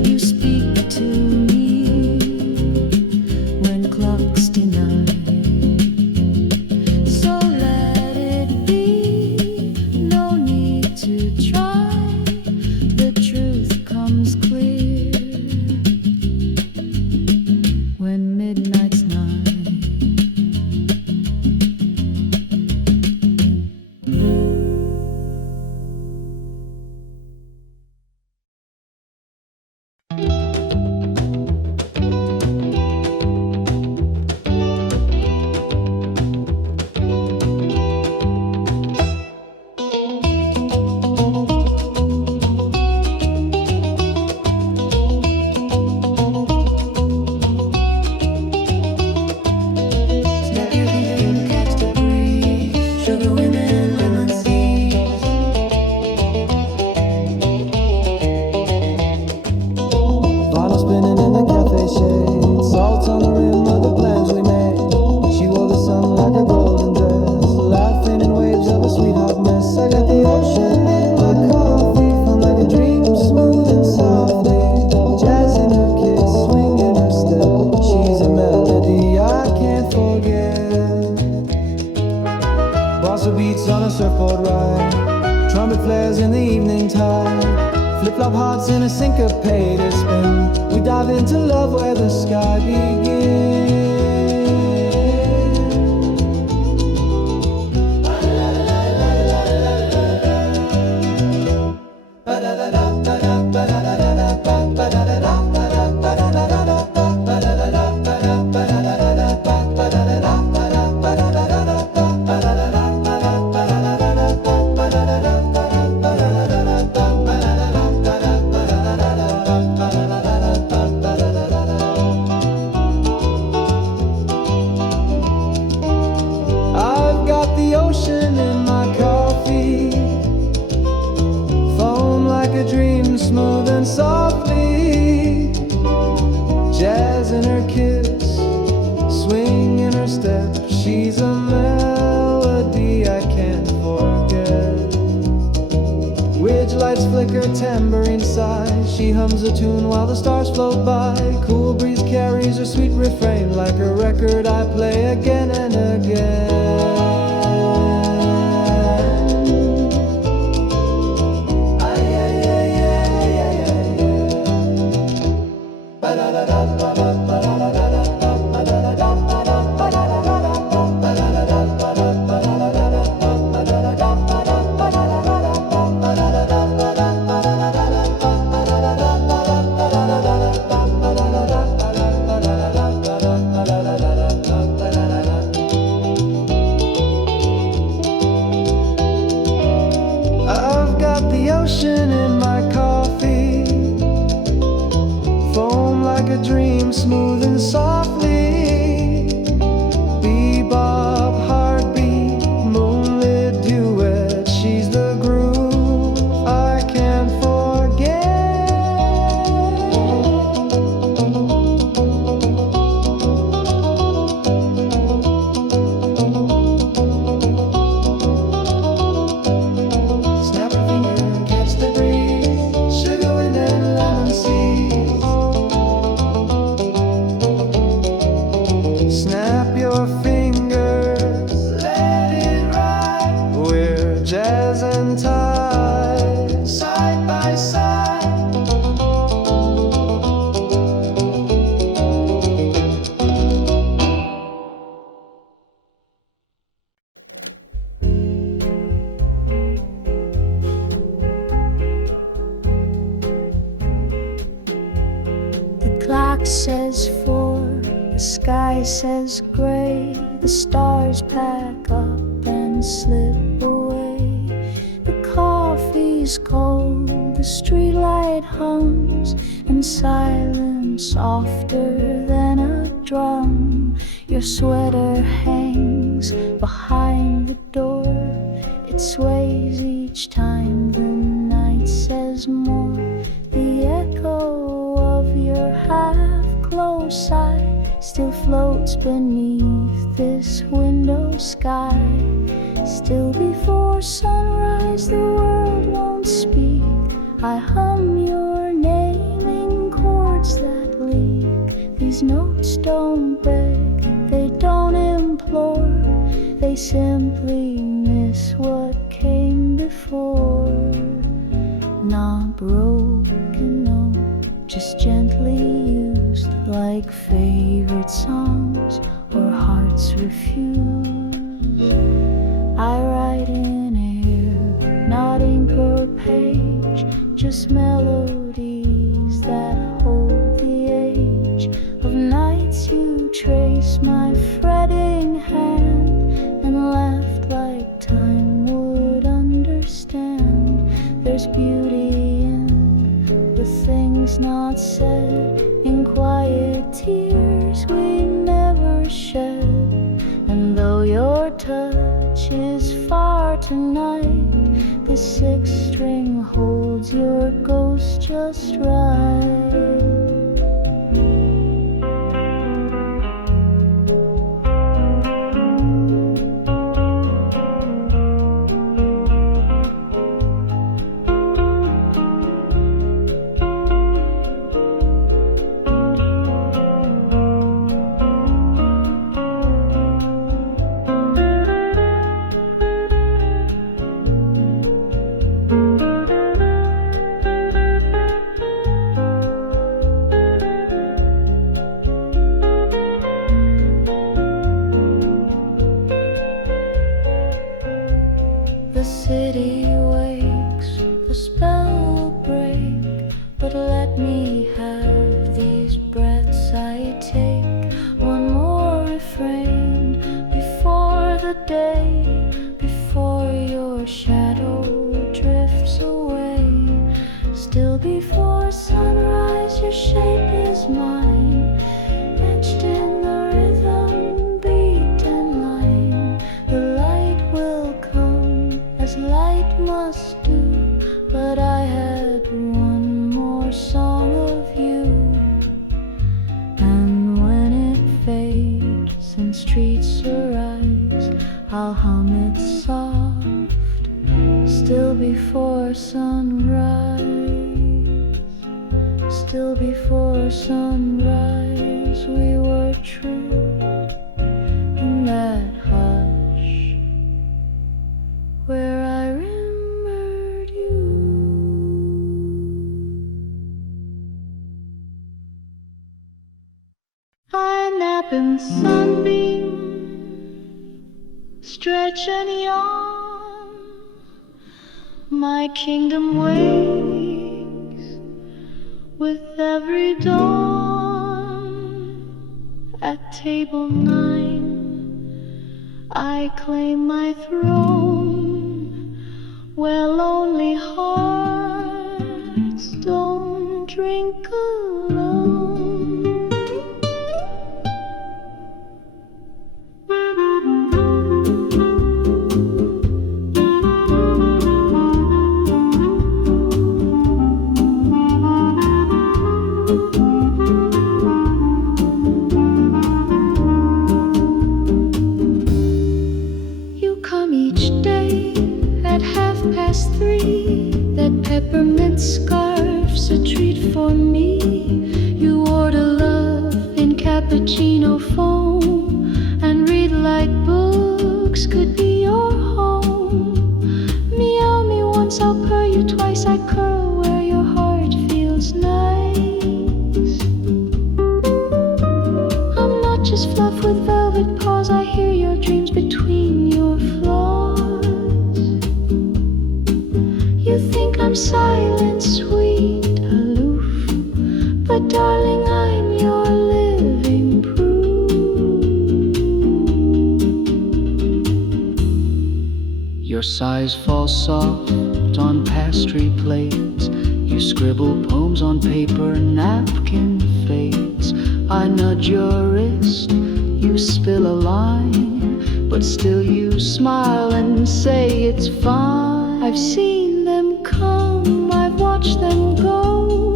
you speak to me when clocks deny. So let it be, no need to try. The truth comes clear when midnight's nigh. Snap your finger and catch the breeze. Sugar women, lemon seeds. Vinyl spinning in the cafe shade. Salt on the rim of the plans we made. She wore the sun like a golden dress, laughing in waves of a sweetheart mess. I got the ocean in my coffee, felt like a dream, smooth and softly. Jazz in her kiss, swing in her step. She's a melody I can't forget. Bossa beats on a surfboard ride. Trumpet flares in the evening tide. Flip-flop hearts in a syncopated spin. We dive into love where the sky begins. a dream, smooth and softly. Jazz in her kiss, swing in her step. She's a melody I can't forget. Widge lights flicker, tambourine sigh. She hums a tune while the stars float by. Cool breeze carries her sweet refrain like a record I play again and again. Smooth and softly, bebop, heartbeat, moonlit duet. She's the groove I can't forget. Snap her finger, catch the breeze, sugar and then lemon seeds. Snap your fingers, let it ride. We're jazz and tide, side by side. The clock says 4, the sky says gray, the stars pack up and slip away. The coffee's cold, the streetlight hums, and silence softer than a drum. Your sweater hangs behind the door, it sways each time the night says more. The echo of your half-closed sigh still floats beneath this window sky. Still before sunrise the world won't speak. I hum your name in chords that leak. These notes don't beg, they don't implore, they simply miss what came before. Not broken, no, just gently used, like favorite songs or hearts refused. I write in air, not ink or page, just melodies that hold the age of nights. You trace my fretting hand and laughed like time would understand. There's beauty in the things not said, in quiet tears we never shed. And though your touch is far tonight, the sixth string holds your ghost just right. Still before sunrise, still before sunrise, we were true in that hush where I remembered you. I nap in the sunbeam, stretch and yawn. My kingdom wakes with every dawn. At table 9, I claim my throne, where lonely hearts don't drink alone. Peppermint scarf's a treat for me. You order love in cappuccino foam and read like books could be your home. Meow me once, I'll purr you twice, I curl where your heart feels nice. I'm not just fluff with velvet paws, I hear your dreams between your flaws. You think I'm silent, sweet, aloof, but darling, I'm your living proof. Your sighs fall soft on pastry plates. You scribble poems on paper, napkin fades. I nudge your wrist, you spill a line, but still you smile and say it's fine. I've seen them come, I've watched them go.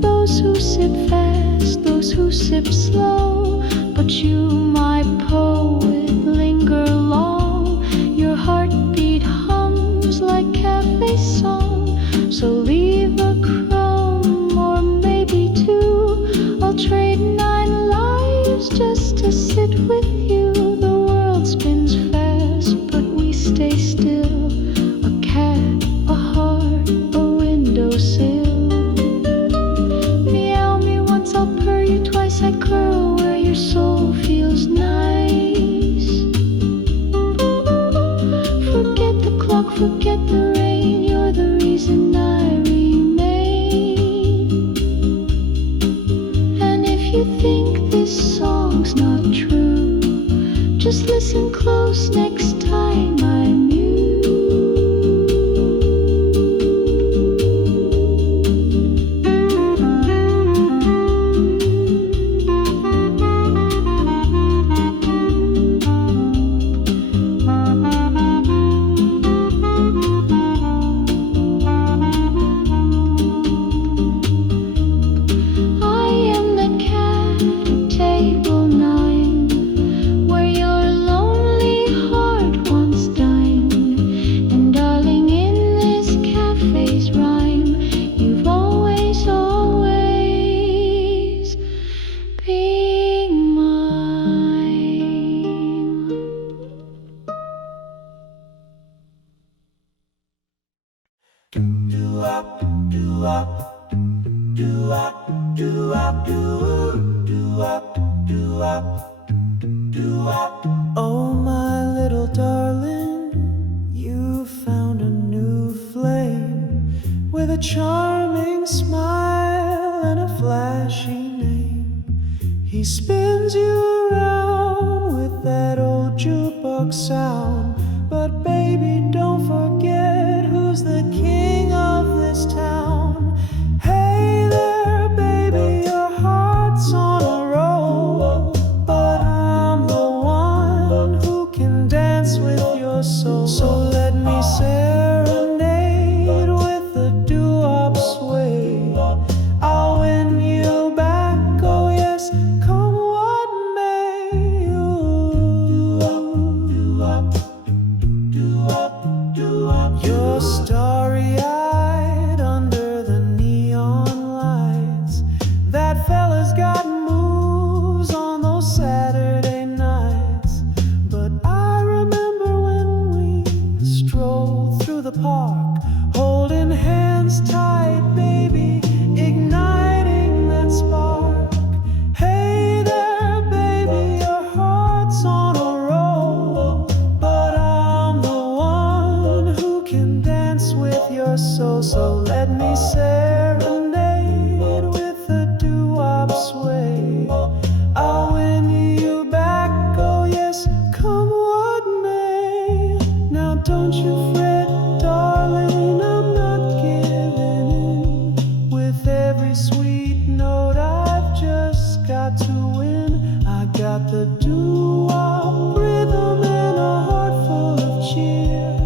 Those who sip fast, those who sip slow. But you, my poet, linger long. Your heartbeat hums like cafe song. So leave a crumb or maybe 2. I'll trade 9 lives just to sit with you. The world spins fast, but we stay still. A cat, a heart, a windowsill. Meow me once, I'll purr you twice, I curl where your soul feels nice. Forget the clock, forget the rain, you're the reason I remain. And if you think this song's not true, just listen close next time I muse. Oh, my little darling, you found a new flame with a charming smile and a flashy name. He spins you around with that old jukebox sound. But baby, don't forget who's the king of this town. Hey there, baby, your heart's on a roll, but I'm the one who can dance with your soul. So let me serenade with the doo-wop sway. I'll win you back, oh yes, come what may. Doo-wop, You're starry-eyed under the neon lights. That fella's got moves on those Saturday nights. But I remember when we strolled through the park, holding hands tight, baby, igniting that spark. Hey there, baby, your heart's on a roll, but I'm the one who can dance with your soul. So let me serenade with a doo-wop sway. I'll win you back, oh yes, come what may. Now don't you fret, darling, I'm not giving in. With every sweet note I've just got to win. I got the doo-wop rhythm and a heart full of cheer.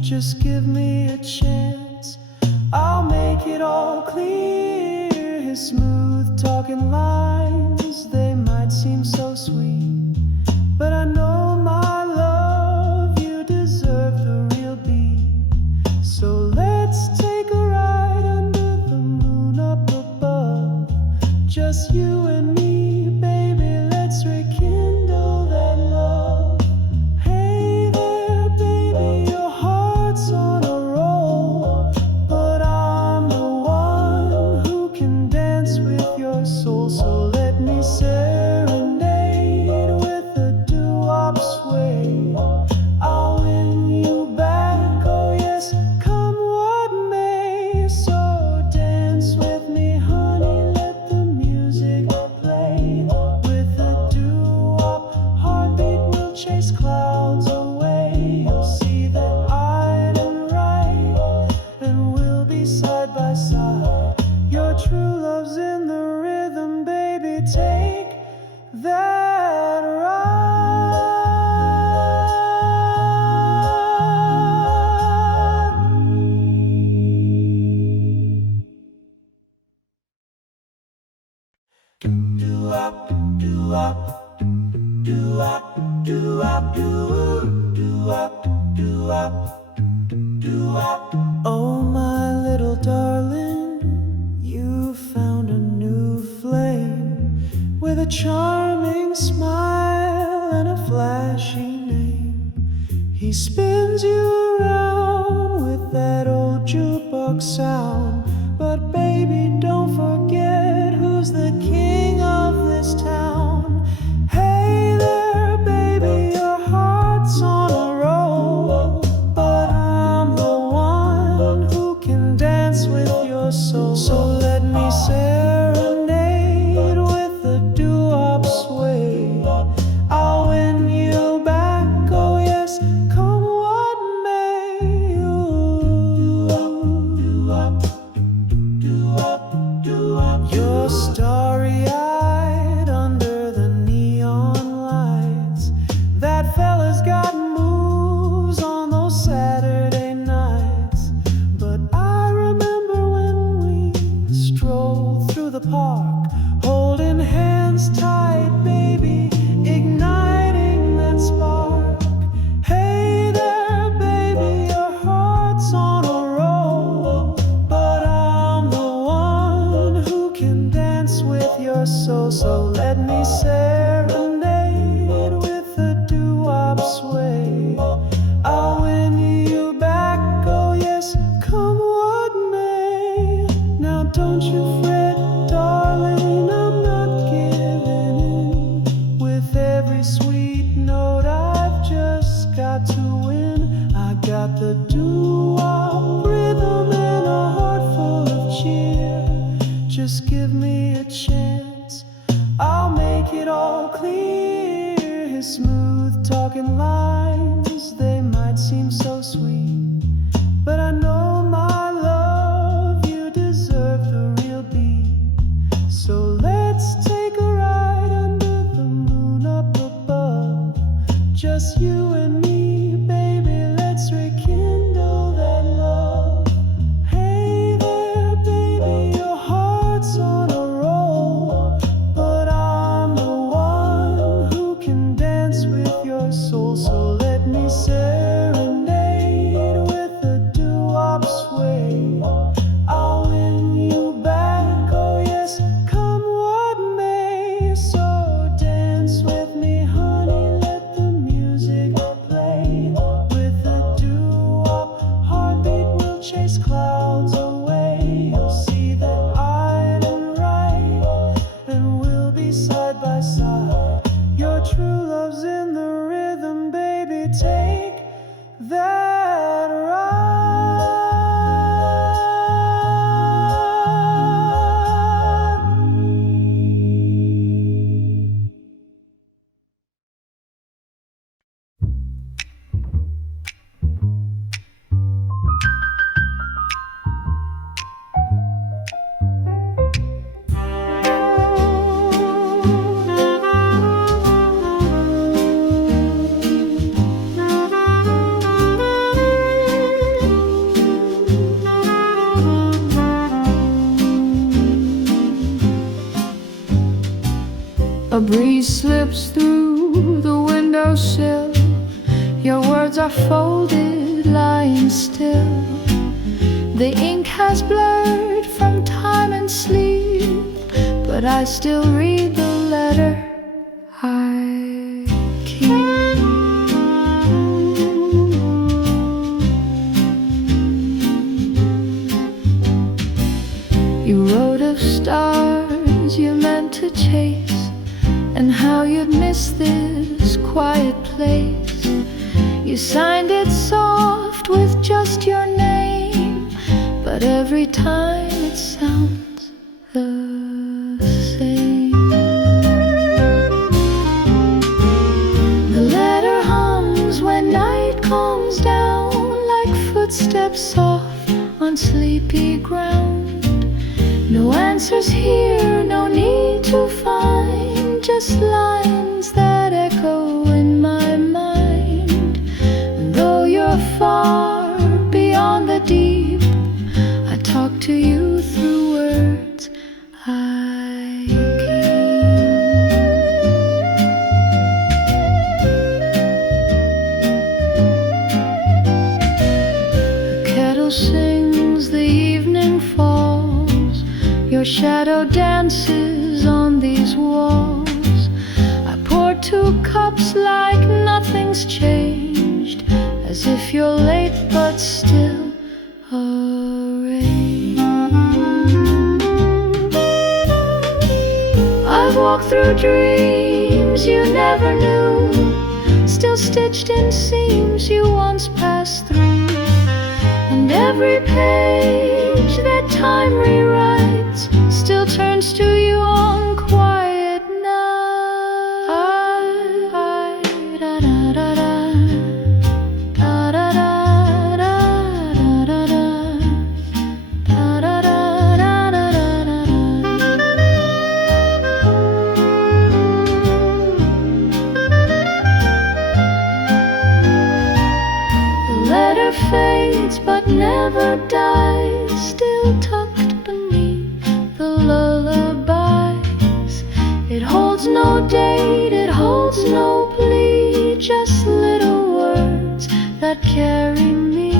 Just give me a chance, I'll make it all clear. His smooth talking lines, they might seem so sweet, but I know my love, you deserve the real beat. So let's take a ride under the moon up above. Just you and me, baby, let's rekindle that love. Hey there, baby, your heart's on a roll, but I'm the one who can dance with your soul. So let me serenade with a doo-wop sway. I'll win you back, oh yes, come what may. So dance with me, honey, let the music play. With a doo-wop heartbeat, we'll chase clouds away. You'll see that I am right, and we'll be side by side. Your true love's in the rhythm, baby, take that ride. Do-wop, do-wop, do-wop, do-wop, do-wop, do-wop, do-wop. Oh, my little darling, you found a new flame with a charming smile and a flashy name. He spins you around with that old jukebox sound. But baby, don't forget who's the king of this town. Hey there, baby, your heart's on a roll, but I'm the one who can dance with your soul. So let me serenade with a doo-wop sway. I'll win you back, oh yes, come what may. You're starry-eyed under the neon lights. That fella's got moves on those Saturday nights. But I remember when we strolled through the park, holding hands tight, baby, igniting that spark. Hey there, baby, your heart's on a roll, but I'm the one who can dance with your soul. So let me serenade with a doo-wop sway. I'll win you back, oh yes, come what may. Now don't you fret, darling, I'm not giving in. With every sweet note I've just got to win. I got the doo-wop rhythm and a heart full of cheer. Just give me a chance, I'll make it all clear. His smooth talking lines, they might seem so sweet, but I know my love, you deserve the real beat. chase clouds away. You'll see that I've been right, and we'll be side by side. Your true love's in the rhythm, baby, take that ride. A breeze slips through the windowsill. Your words are folded, lying still. The ink has blurred from time and sleep, but I still read the letter I keep. You wrote of stars you meant to chase, and how you'd miss this quiet place. You signed it soft with just your name, but every time it sounds the same. The letter hums when night comes down, like footsteps soft on sleepy ground. No answers here, no need to find, just lines that echo in my mind. And though you're far beyond the deep, I talk to you through words I keep. The kettle sings, the evening falls, your shadow dances on these walls. I pour 2 cups like nothing's changed, as if you're late but still arranged. I've walked through dreams you never knew, still stitched in seams you once passed through. And every page that time rewrites still turns to you on quiet night. Da da da da, da da da da, da da da, da da da da da da. The letter fades but never dies, still tucked beneath the lullabies. It holds no date, it holds no plea, just little words that carry me.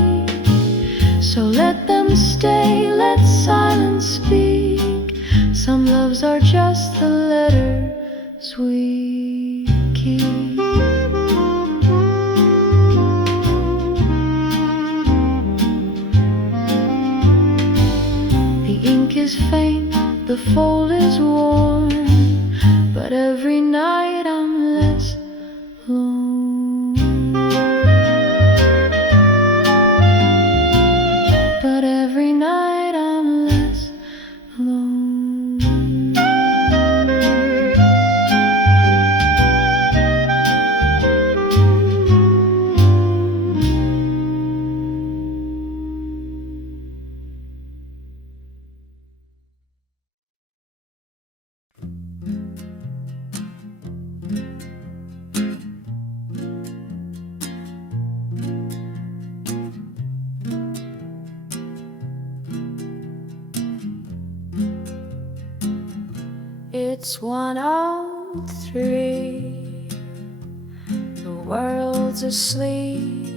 So let them stay, let silence speak. Some loves are just the letters we keep. The ink is faint, the fold is worn, but every night I'm less alone. But every night I'm less alone. It's 1:03, the world's asleep,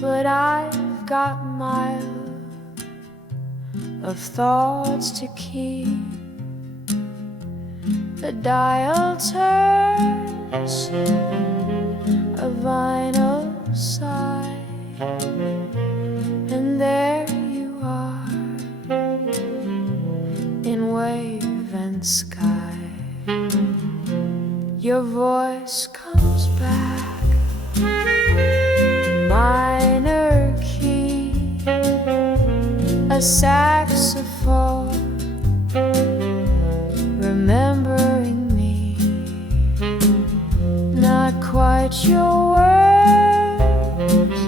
but I've got miles of thoughts to keep. The dial turns, a vinyl side, And there you are in wave and sky. Your voice comes back, minor key, a saxophone, remembering me. Not quite your words,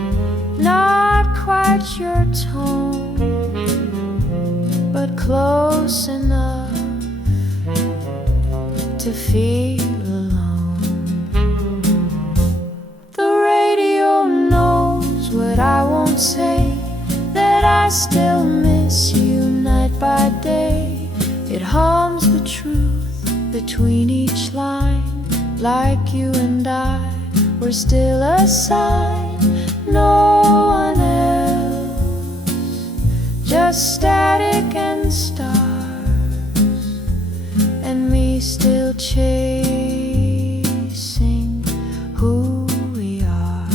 not quite your tone, but close enough to feel alone. The radio knows what I won't say, that I still miss you night by day. It hums the truth between each line, like you and I were still a sign. No one else, just static and stars, and me still chasing who we are.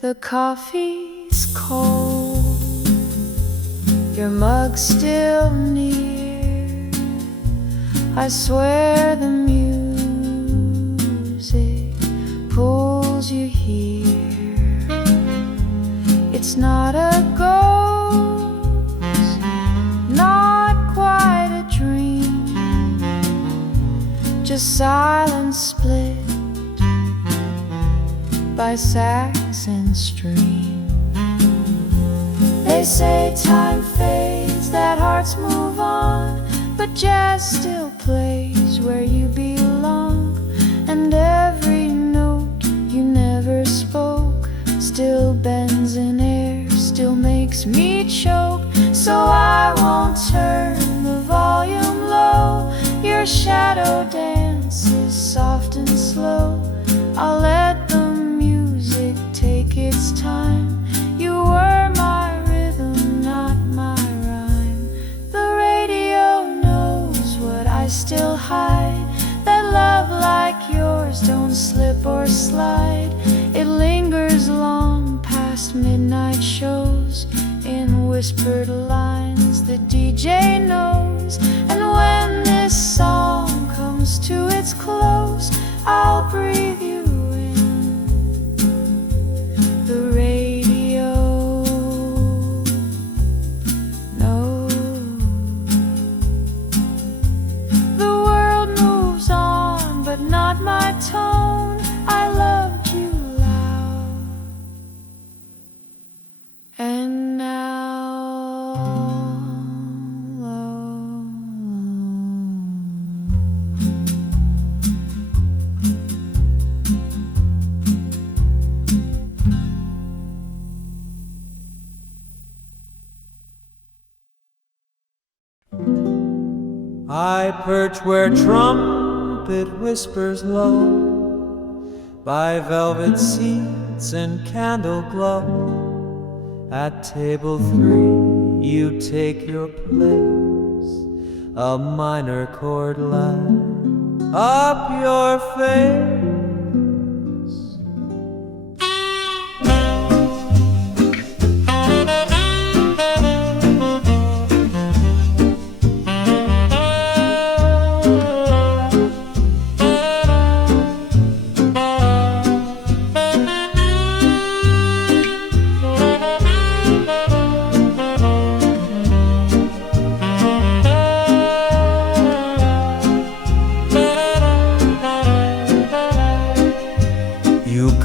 The coffee's cold, your mug's still near. I swear the music pulls you here. It's not a ghost, not quite a dream, just silence split by sax and stream. They say time fades, that hearts move on, but jazz still plays where you belong. And every note you never spoke still bends in air, still makes me choke. So I won't turn the volume low. Your shadow dances soft and slow. I'll let the music take its time. You were my rhythm, not my rhyme. The radio knows what I still hide, that love like yours don't slip or slide. It lingers long past midnight shows, in whispered lines the DJ knows. And when this song comes to its close, I'll breathe you in. The radio knows. The world moves on, but not my tone. I loved you loud, and now alone. I perch where trumpet whispers low, by velvet seats and candle glow. At table 3 you take your place, a minor chord line up your face.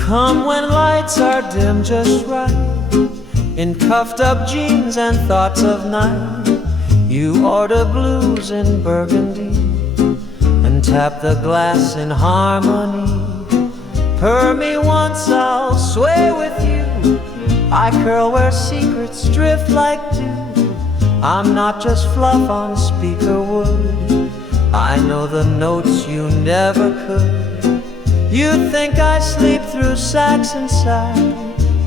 Come when lights are dim just right, in cuffed up jeans and thoughts of night. You order blues in burgundy and tap the glass in harmony. Purr me once, I'll sway with you. I curl where secrets drift like dew. I'm not just fluff on speaker wood, I know the notes you never could. You think I sleep through sax and sigh,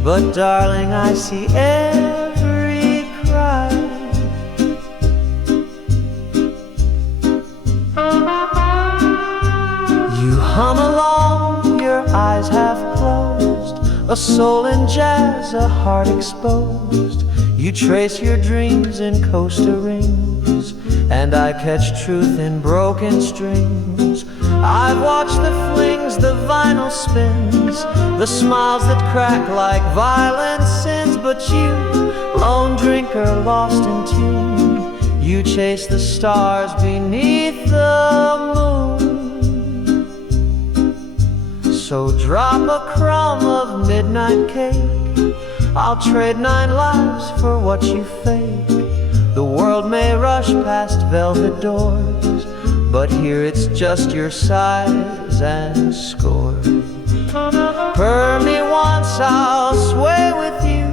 but darling, I see every cry. You hum along, your eyes half closed, a soul in jazz, a heart exposed. You trace your dreams in coaster rings, and I catch truth in broken strings. I've watched the flings, the vinyl spins, the smiles that crack like violent sins. But you, lone drinker lost in tune, you chase the stars beneath the moon. So drop a crumb of midnight cake, I'll trade 9 lives for what you fake. The world may rush past velvet doors, but here it's just your size and score. Purr me once, I'll sway with you,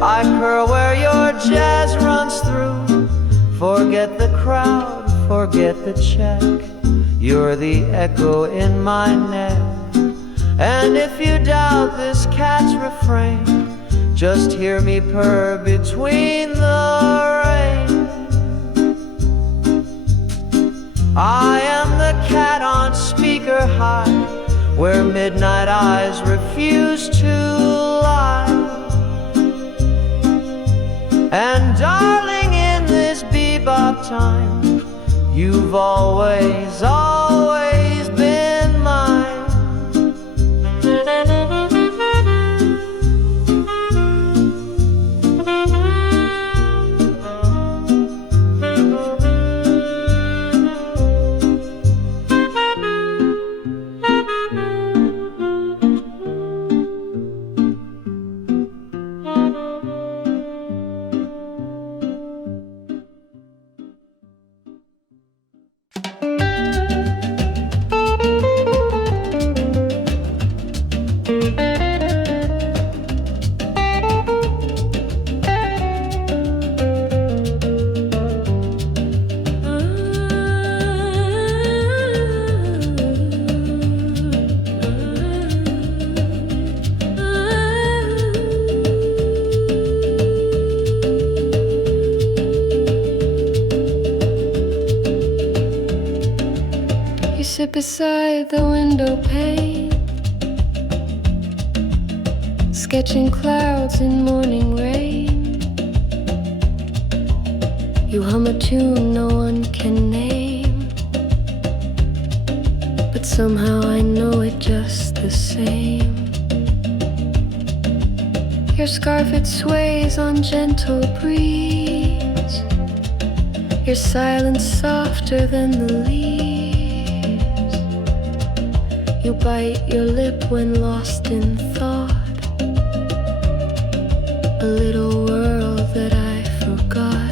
I curl where your jazz runs through. Forget the crowd, forget the check, you're the echo in my neck. And if you doubt this cat's refrain, just hear me purr between the rain. I am the cat on speaker high, where midnight eyes refuse to lie. And darling, in this bebop time, you've always, always been mine. Sit beside the window pane, sketching clouds in morning rain. You hum a tune no one can name, but somehow I know it just the same. Your scarf, it sways on gentle breeze, your silence softer than the leaves. You bite your lip when lost in thought, a little world that I forgot.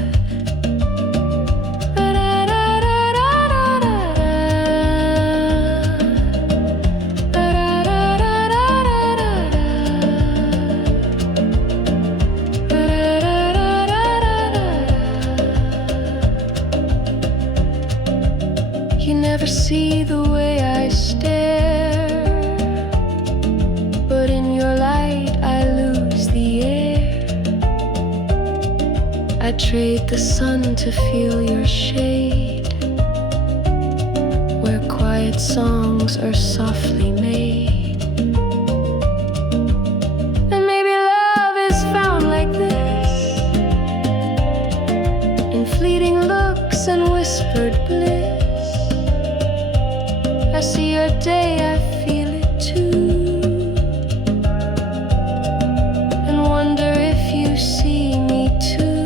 You never see the way I stare, I trade the sun to feel your shade, where quiet songs are softly made. And maybe love is found like this, in fleeting looks and whispered bliss. I see your day, I feel it too, and wonder if you see me too.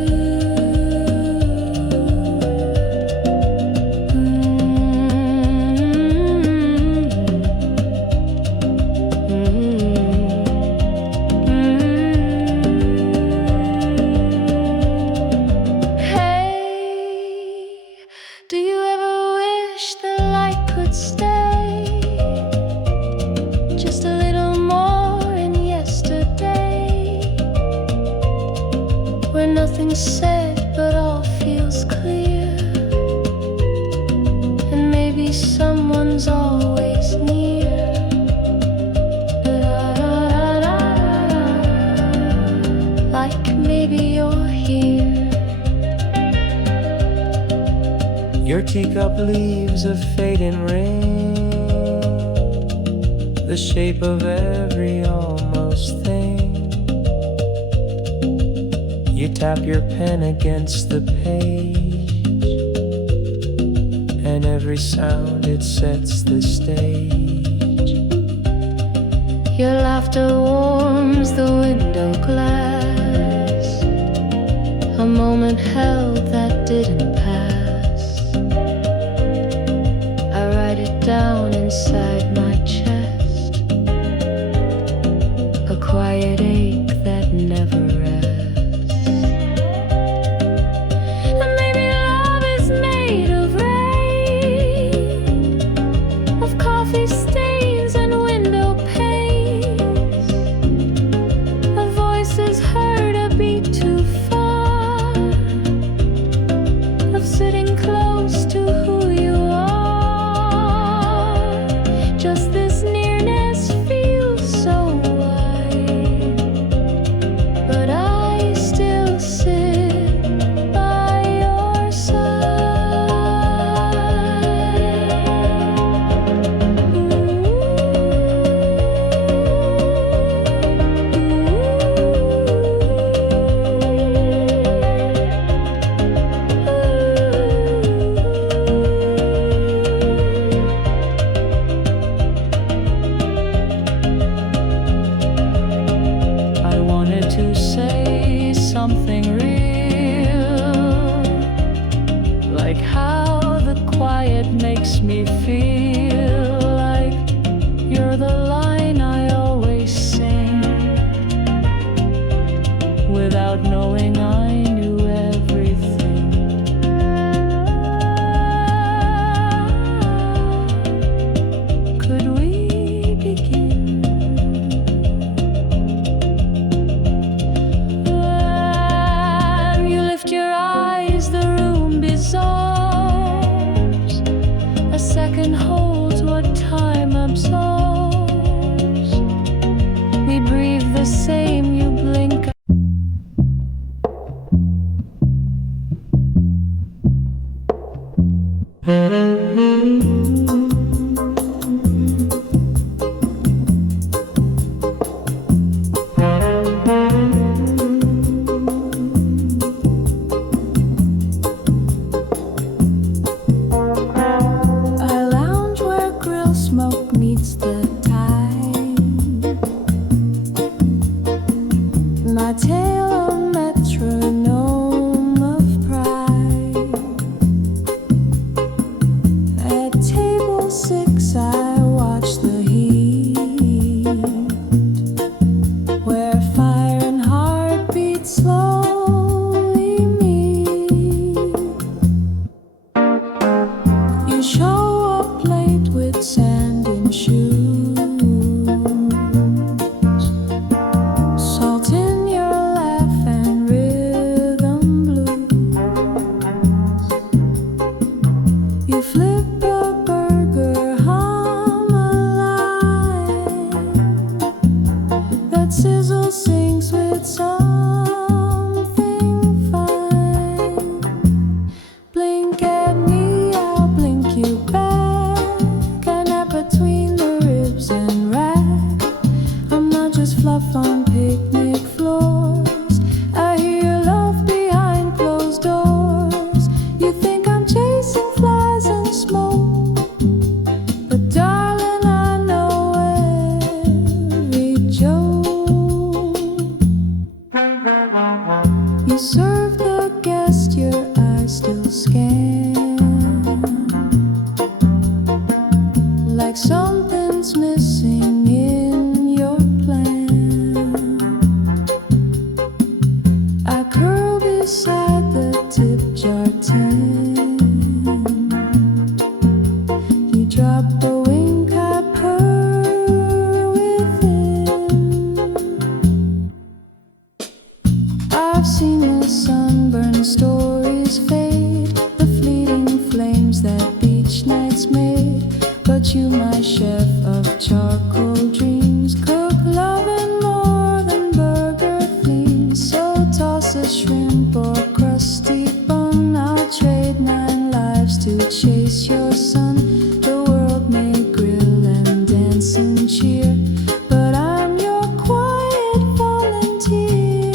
Nothing's said, but all feels clear, and maybe someone's always near. Like maybe you're here. Your teacup leaves a fading ring, the shape of every almost thing. You tap your pen against the page, and every sound it sets the stage. Your laughter warms the window glass, a moment held that didn't pass. I write it down inside my chest, a quiet ache that never rests. And maybe love is made of rain, of coffee stains and window panes, of voices heard a beat too far, of sitting close to who you are. Just this nearness feels so wide, but I still sit by your I wanted to say something real, like how the quiet makes me feel, like you're the line I always sing, without knowing I knew everything. Could we begin? When you lift your eyes, the room dissolves. A second holds what time absorbs. We breathe the same, you blink. I lounge where grill smoke meets the tide. My tale a metronome of pride. At table 6 I watch the heat, where fire and heartbeat slowly meet. You show up late with sand in shoes, salt in your laugh and rhythm blues. You flip a burger, hum a line that sizzle sings with something fine. Blink at me, I'll blink you back. A nap between the ribs and rack. I'm not just fluff on picnic floors. I hear love behind closed doors. You think I'm chasing flies and smoke, but darling, I know every joke. You serve the guest, your eyes still scan, like something's missing in your plan. I curl beside the tip jar tin. You drop a wink, I purr within. I've seen the sunburned stories fade, the fleeting flames that beach nights made. But you, my chef of charcoal dreams, cook loving more than burger themes. So toss a shrimp or crusty bun, I'll trade 9 lives to chase your sun. The world may grill and dance and cheer, but I'm your quiet volunteer.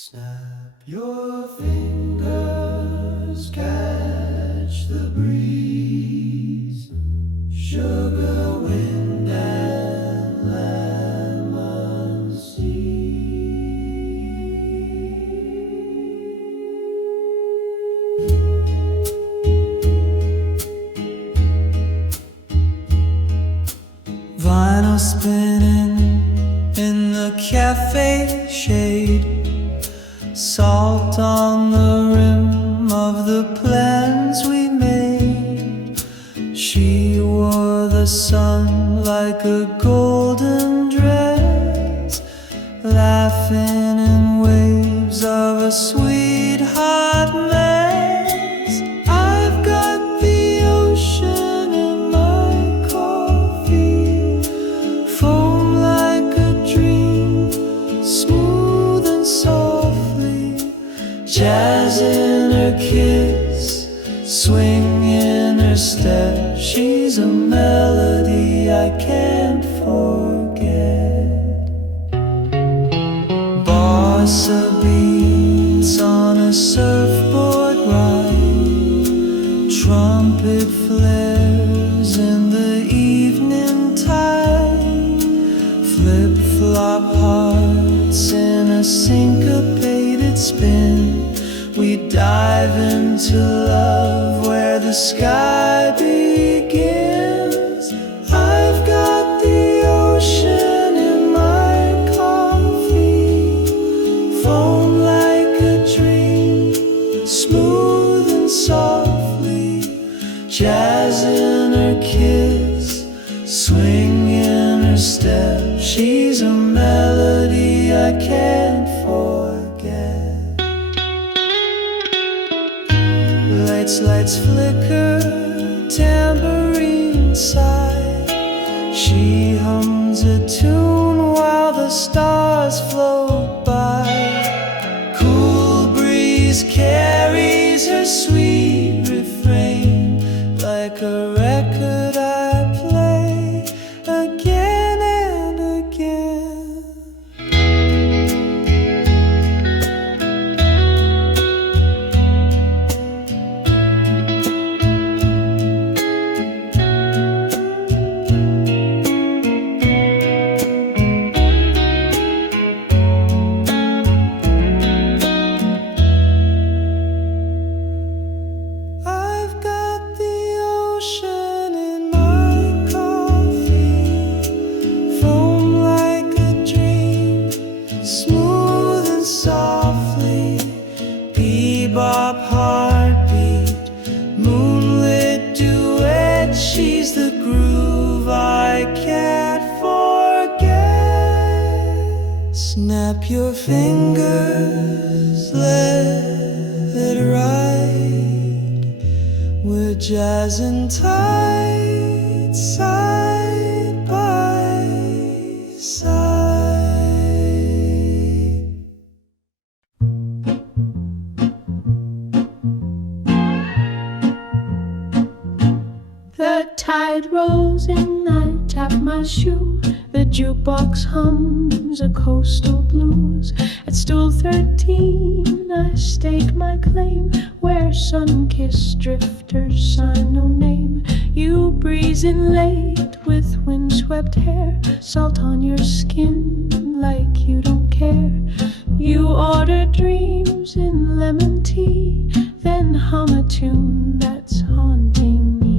Snap your fingers, catch the breeze, sugar, wind, and lemon seed. Vinyl spinning in the cafe shade, salt on the rim of the plans we made. She wore the sun like a golden dress, laughing in waves of a sweetheart mess. I've got the ocean in my coffee, foam like a dream, smooth and softly, jazz in her kiss, swing in her step. She's a melody I can't forget. Bossa beats on a surfboard ride, trumpet flares in the evening tide, flip-flop hearts in a syncopated spin. We dive into love where the sky begins. I've got the ocean in my coffee, foam like a dream, smooth and softly, jazz in her kiss, swing in her step. She's a melody I can't forget. Lights flicker, tambourine side. She hums a tune while the stars float by. Cool breeze carries her sweet refrain like a record I play again and again. I've got the ocean in my coffee, foam like a dream, smooth and softly, bebop heartbeat, moonlit duet. She's the groove I can't forget. Snap your fingers, let it ride. We're jazzing tight, side by side. The tide rolls in, I tap my shoe. The jukebox hums a coastal blues. At stool 13, I stake my claim, where sun-kissed drifters sign no name. You breeze in late with windswept hair, salt on your skin like you don't care. You order dreams in lemon tea, then hum a tune that's haunting me.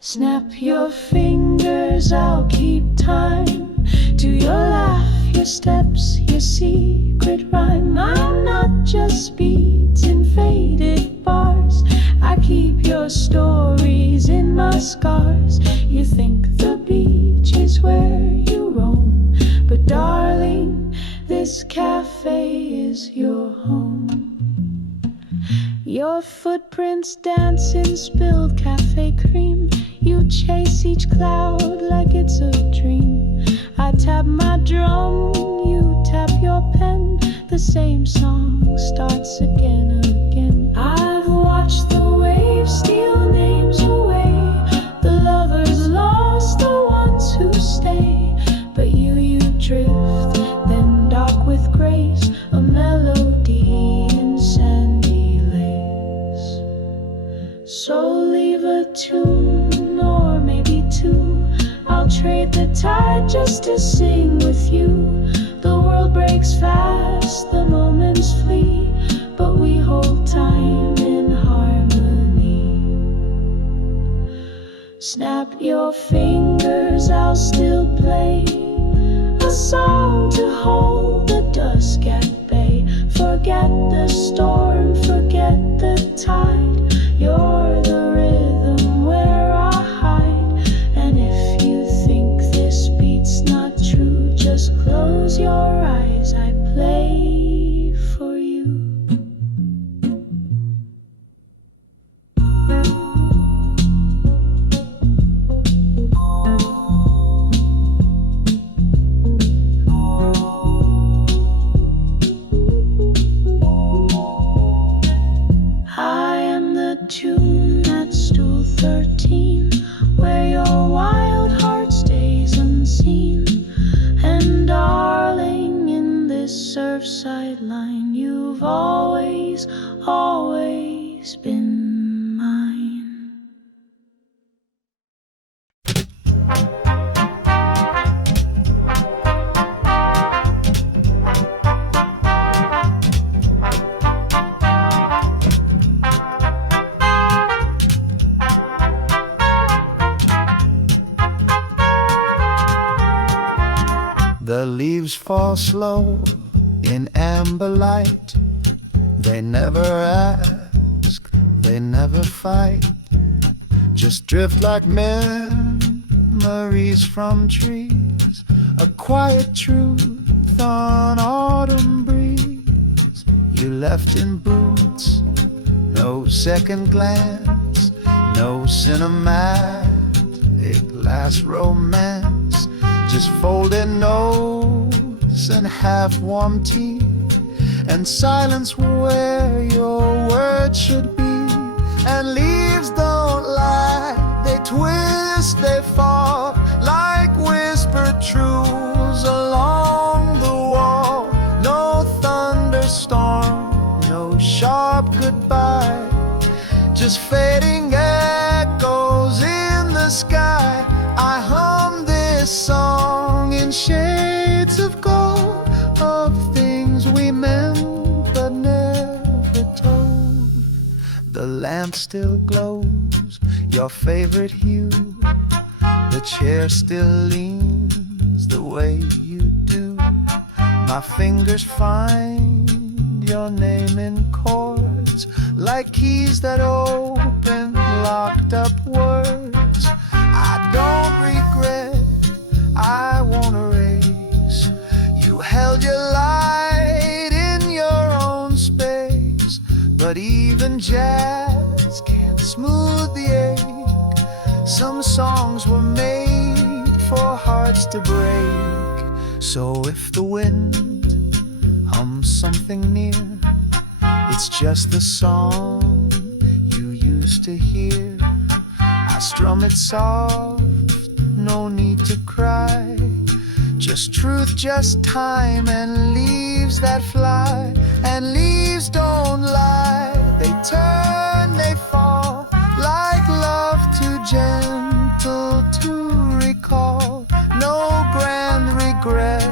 Snap your fingers, I'll keep time to your laugh, your steps, your secret rhyme. I'm not just beats in faded bars, I keep your stories in my scars. You think the beach is where you roam, but darling, this cafe is your home. Your footprints dance in spilled cafe cream. You chase each cloud like it's a dream. I tap my drum, you tap your pen. The same song starts again and again. I've watched the waves steal names away, the lovers lost, the ones who stay. But you drift, then dock with you. The world breaks fast, the moments flee, but we hold time in harmony. Snap your fingers, I'll still play a song to hold the dusk at bay. Forget the storm, forget the tide. You're the rhythm where I hide. And if you think this beat's not true, just close your eyes, I play for you. I am the tune at stool 13, where your wild heart stays unseen. And darling, in this surfside line, you've always, always been mine. The leaves fall slow in amber light. They never ask, they never fight. Just drift like memories from trees. A quiet truth on autumn breeze. You left in boots, no second glance, no cinematic last romance. Just folded notes and half-warm tea, and silence where your words should be. And leaves don't lie, they twist, they fall like whispered truths along the wall. No thunderstorm, no sharp goodbye, just fading echoes in the sky. I hum this song in shades of gold, of things we meant but never told. The lamp still glows, your favorite hue. The chair still leans the way you do. My fingers find your name in chords, like keys that open locked up words. I don't regret, I won't erase. You held your light in your own space, but even jazz can't smooth the ache. Some songs were made for hearts to break. So if the wind hums something near, it's just the song you used to hear. I strum it soft, no need to cry. Just truth, just time, and leaves that fly. And leaves don't lie, they turn, they fall, like love too gentle to recall. No grand regret,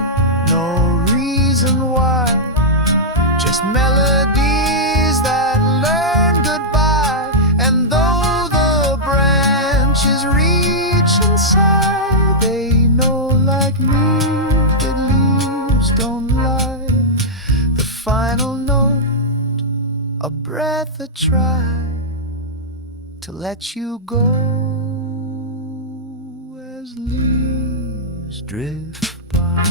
no reason why, just melodies that learn goodbye. And though the branches reach inside, they know like me that leaves don't lie. The final note, a breath, a try to let you go as leaves drift by.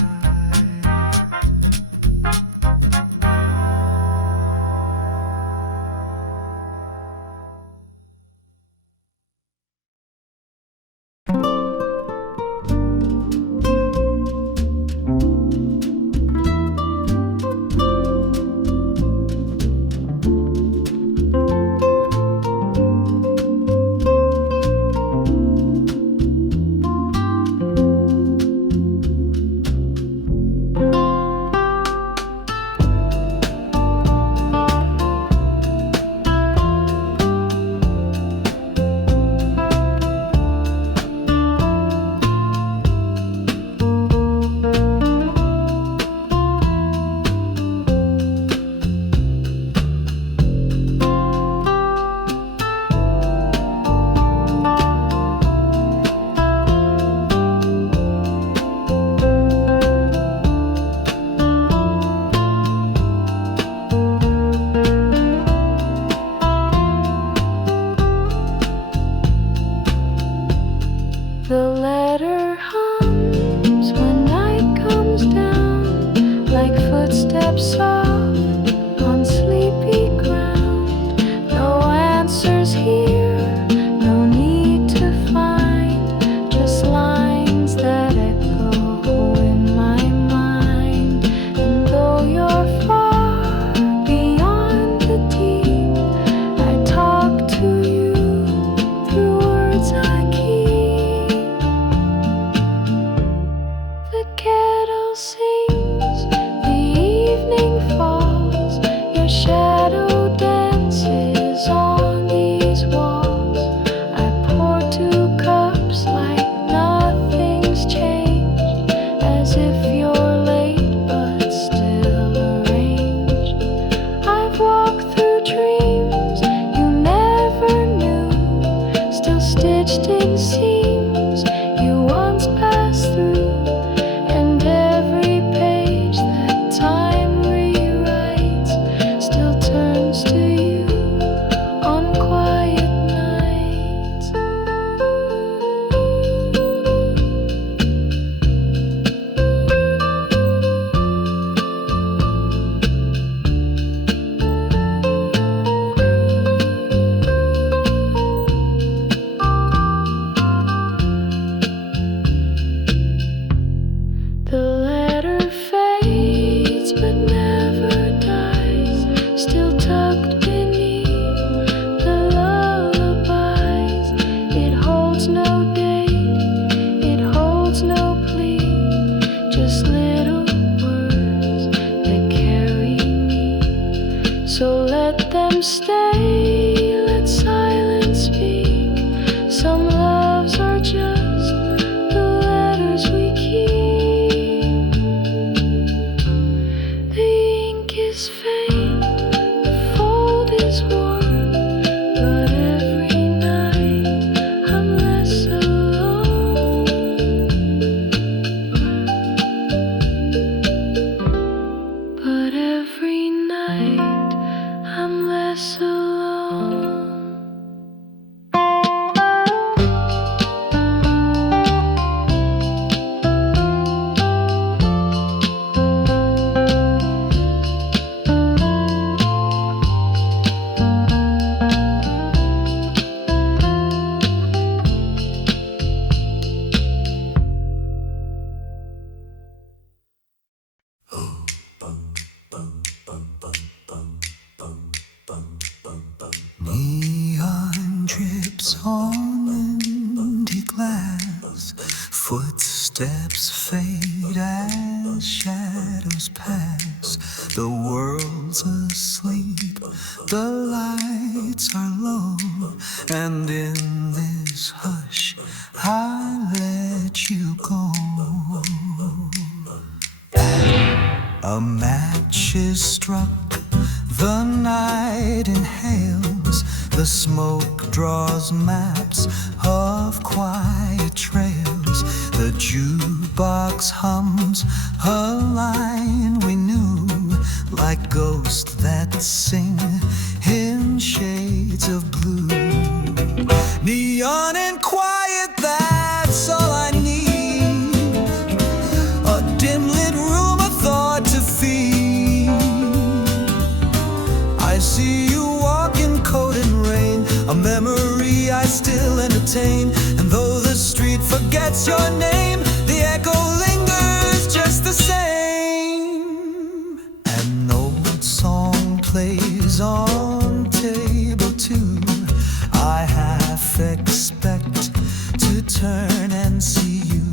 Some stay, let silence speak. Some loves are just the letters we keep. The ink is faint, the fold is worn, but every night I'm less alone. But every night I'm less alone. Neon drips on empty glass. Footsteps fade as shadows pass. The world's asleep, the lights are low, and in this hush I let you go. A match is struck, the night inhales, the smoke draws maps of quiet trails. The jukebox hums a line we knew, like ghosts that sing in shades of blue. Neon and quiet, that's all I need. A dim lit room, a thought to feed. I see you walk in cold and rain, a memory I still entertain. And though the street forgets your name, the echo lingers just the same. An old song plays on table two. I half expect to turn and see you,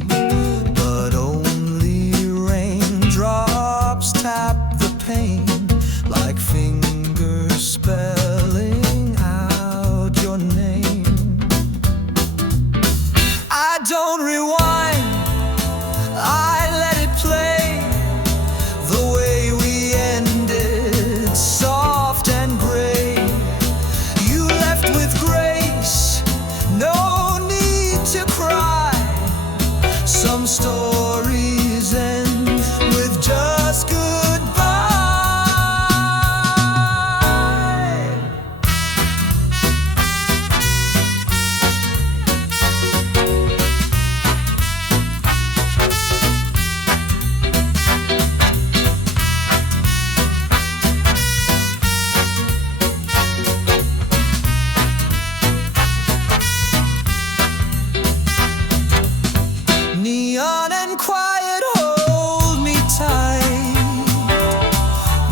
but only raindrops tap the pane, like fingers spelling out your name. I don't rewind, I let it play the way we ended, soft and gray. You left with grace, no need to cry. Some stories end with just goodbye. Neon and quiet, hold me tight.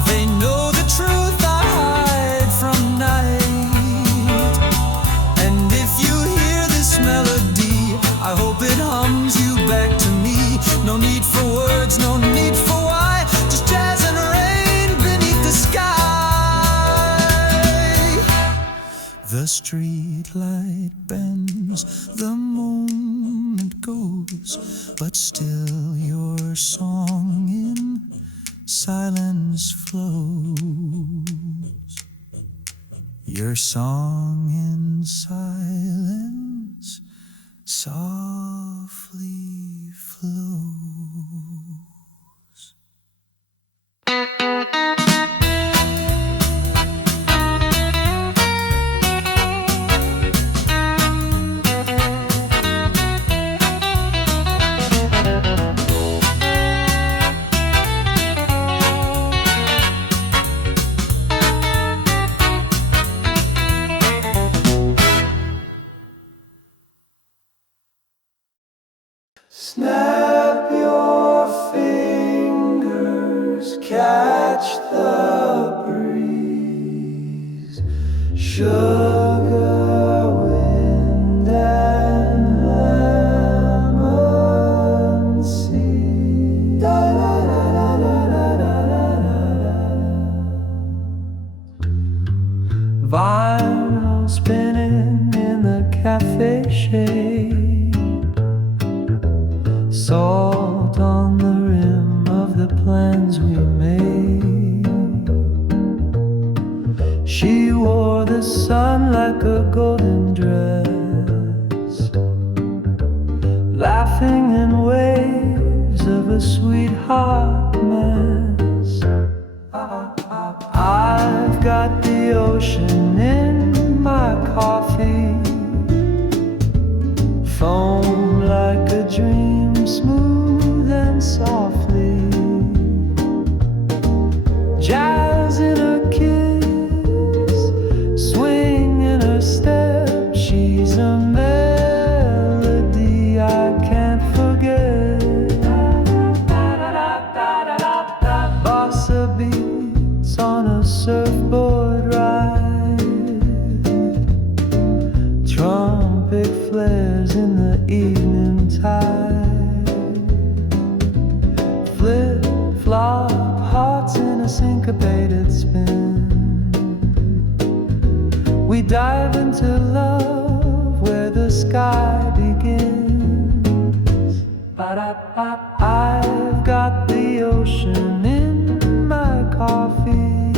They know the truth I hide from night. And if you hear this melody, I hope it hums you back to me. No need for words, no need for why, just jazz and rain beneath the sky. The street light bends, the moment goes, but still your song in silence flows. Your song in silence softly flows. Snap your fingers, catch the breeze. Sugar, wind, and lemon seed. Da, da, da, da, da, da, da, da, da. hot mess. I've got the ocean in my coffee, foam like a dream, smooth and softly. Jazz in her kiss, swing in her step. She's a melody I can't forget. Bossa beats on a surfboard ride, trumpet flares in the evening tide. Flip flop, hearts in a syncopated spin. We dive into love where the sky begins. I've got the ocean in my coffee,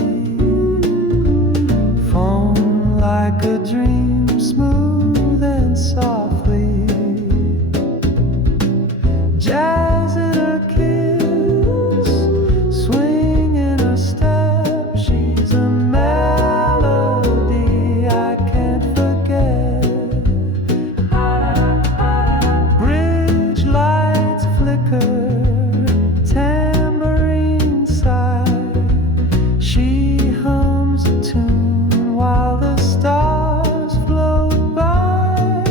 foam like a dream, smooth and softly. Jazz in her kiss, swing in her step. She's a melody I can't forget. Bridge lights flicker, tambourine sigh. She hums a tune while the stars float by.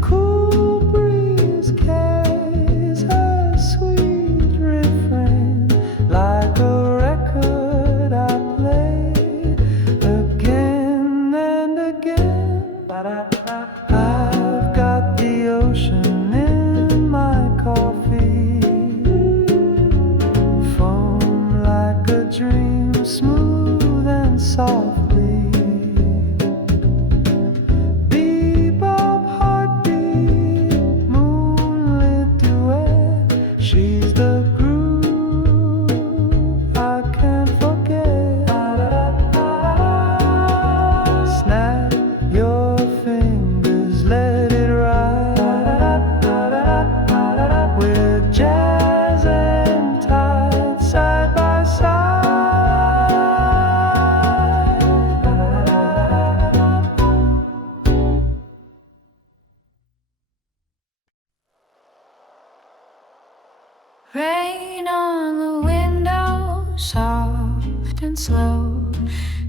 Cool breeze carries her sweet refrain like a record I play again and again. I've got the ocean in my coffee, foam like a dream, smooth and softly. Bebop heartbeat, moonlit duet. She's the groove I can't forget. Snap your fingers, let it ride. With jazz and tide side by side. Rain on the window, soft and slow,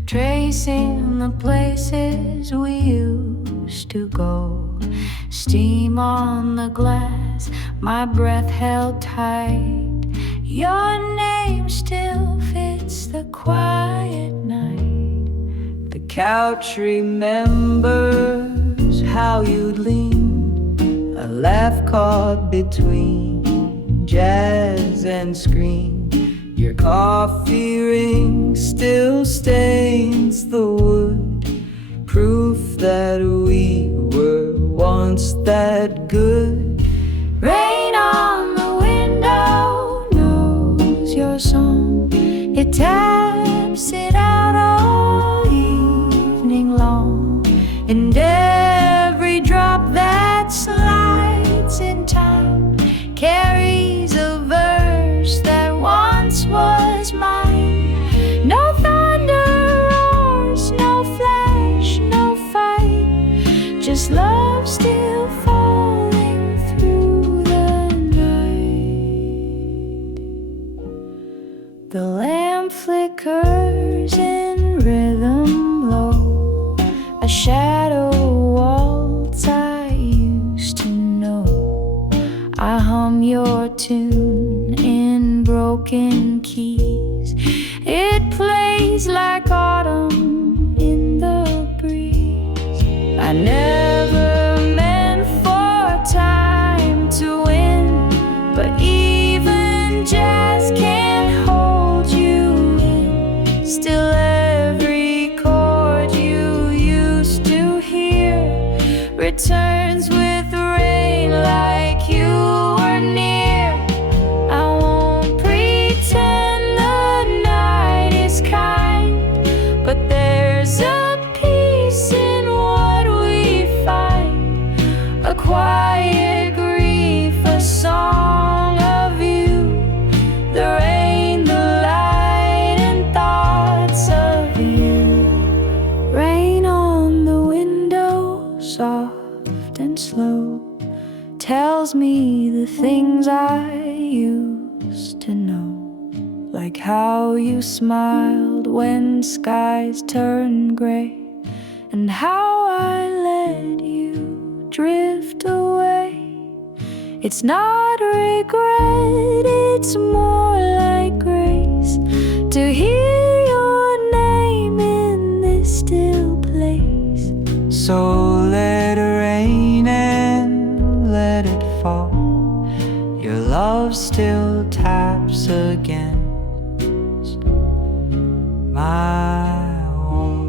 tracing the places we used to go. Steam on the glass, my breath held tight. Your name still fits the quiet night. The couch remembers how you'd lean, a laugh caught between jazz and screen. Your coffee ring still stains the wood, proof that we were once that good. Rain on the window knows your song. It taps it out all evening long, and every drop that slides in time carries a verse that once was mine. No thunder roars, no flash, no fight, just love still falling through the night. The lamp flickers in rhythm low, a shadow waltz I used to know. I hum your tune in broken keys. It plays like autumn in the breeze. I never meant for time to win, but even jazz can't hold you in. Still every chord you used to hear returns with rain like you were near. I won't pretend the night is kind, but there's a peace in what we like how you smiled when skies turned gray, and how I let you drift away. It's not regret, it's more like grace to hear your name in this still place. So let it rain and let it fall. Your love still taps against my wall.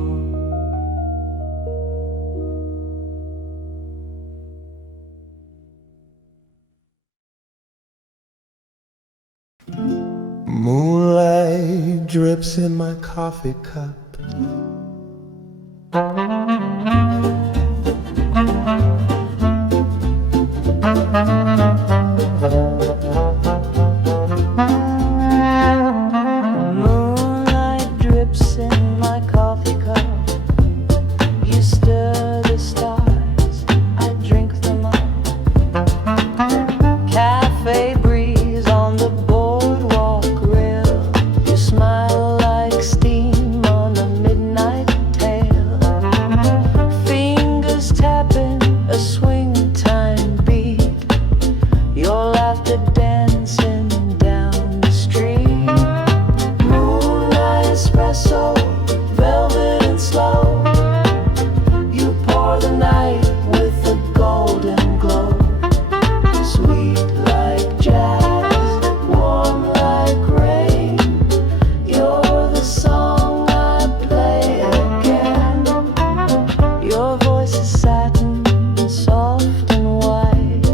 Moonlight drips in my coffee cup. Moonlight drips in my coffee cup. You stir the stars, I drink them up. Cafe breeze on the boardwalk grill. You smile like steam on a midnight tale. Fingers tapping a swing time beat. Your laughter dancing down the street. Moonlight espresso, velvet and slow. You pour the night with a golden glow. Sweet like jazz, warm like rain. You're the song I play again. Your voice is satin, soft and white.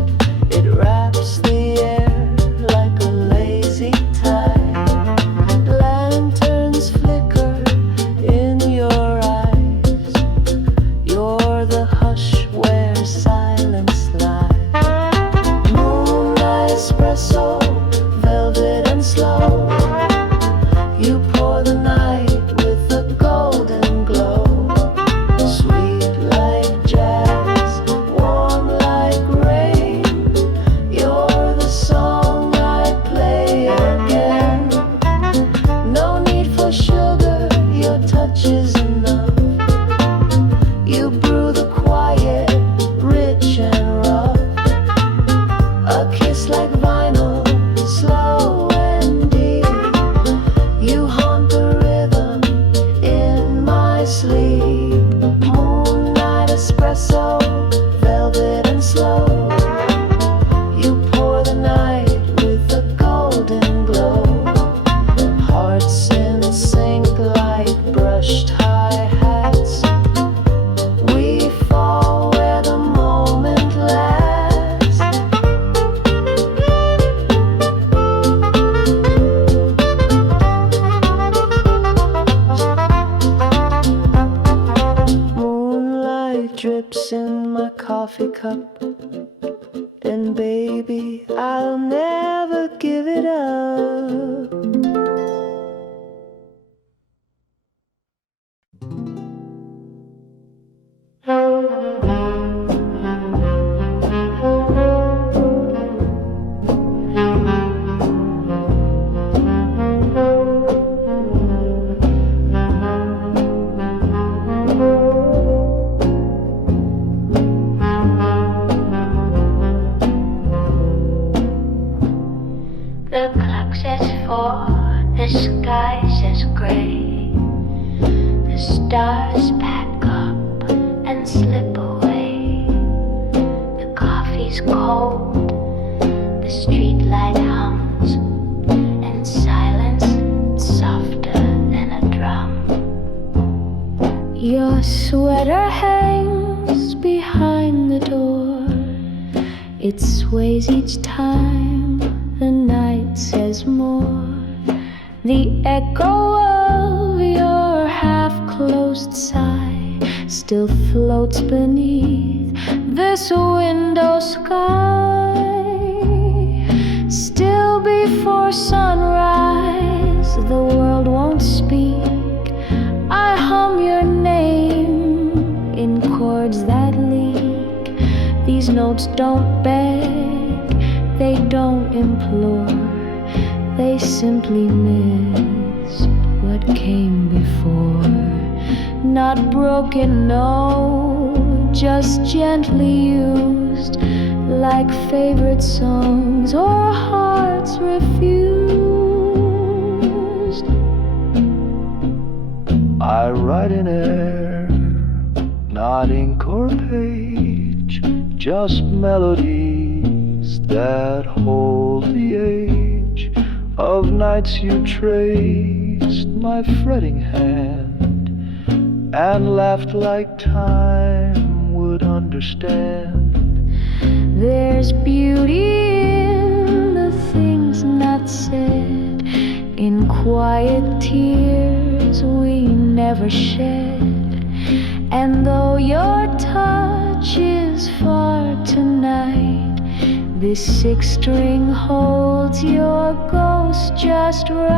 It wraps the air like a lazy tide. Lanterns flicker in your eyes. You're the hush where silence lies. Moonlight espresso, velvet and slow. You pour the night with a golden glow. Sweet like jazz, warm like rain. You're the song I play again. No need for sugar, your touch is enough. You brew the quiet, rich and rough. A kiss like vinyl, slow and deep. You haunt the rhythm in my sleep. Moonlight espresso, velvet and slow. You pour the night with a golden glow. Hearts in sync like brushed hi-hats. We fall where the moment lasts. Moonlight drips in my coffee cup. And baby, I'll never give it up. The clock says 4, the sky says gray. The stars pack up and slip away. The coffee's cold, the street light hums, and silence softer than a drum. Your sweater hangs behind the door. It sways each time the night says more. The echo of your half-closed sigh still floats beneath this window sky. Still before sunrise, the world won't speak. I hum your name in chords that leak. These notes don't beg, they don't implore. They simply missed what came before. Not broken, no, just gently used, like favorite songs or hearts refused. I write in air, not ink or page, just melodies that hold the age of nights you traced my fretting hand and laughed like time would understand. There's beauty in the things not said, in quiet tears we never shed. And though your touch is far tonight, this sixth string holds your ghost just right.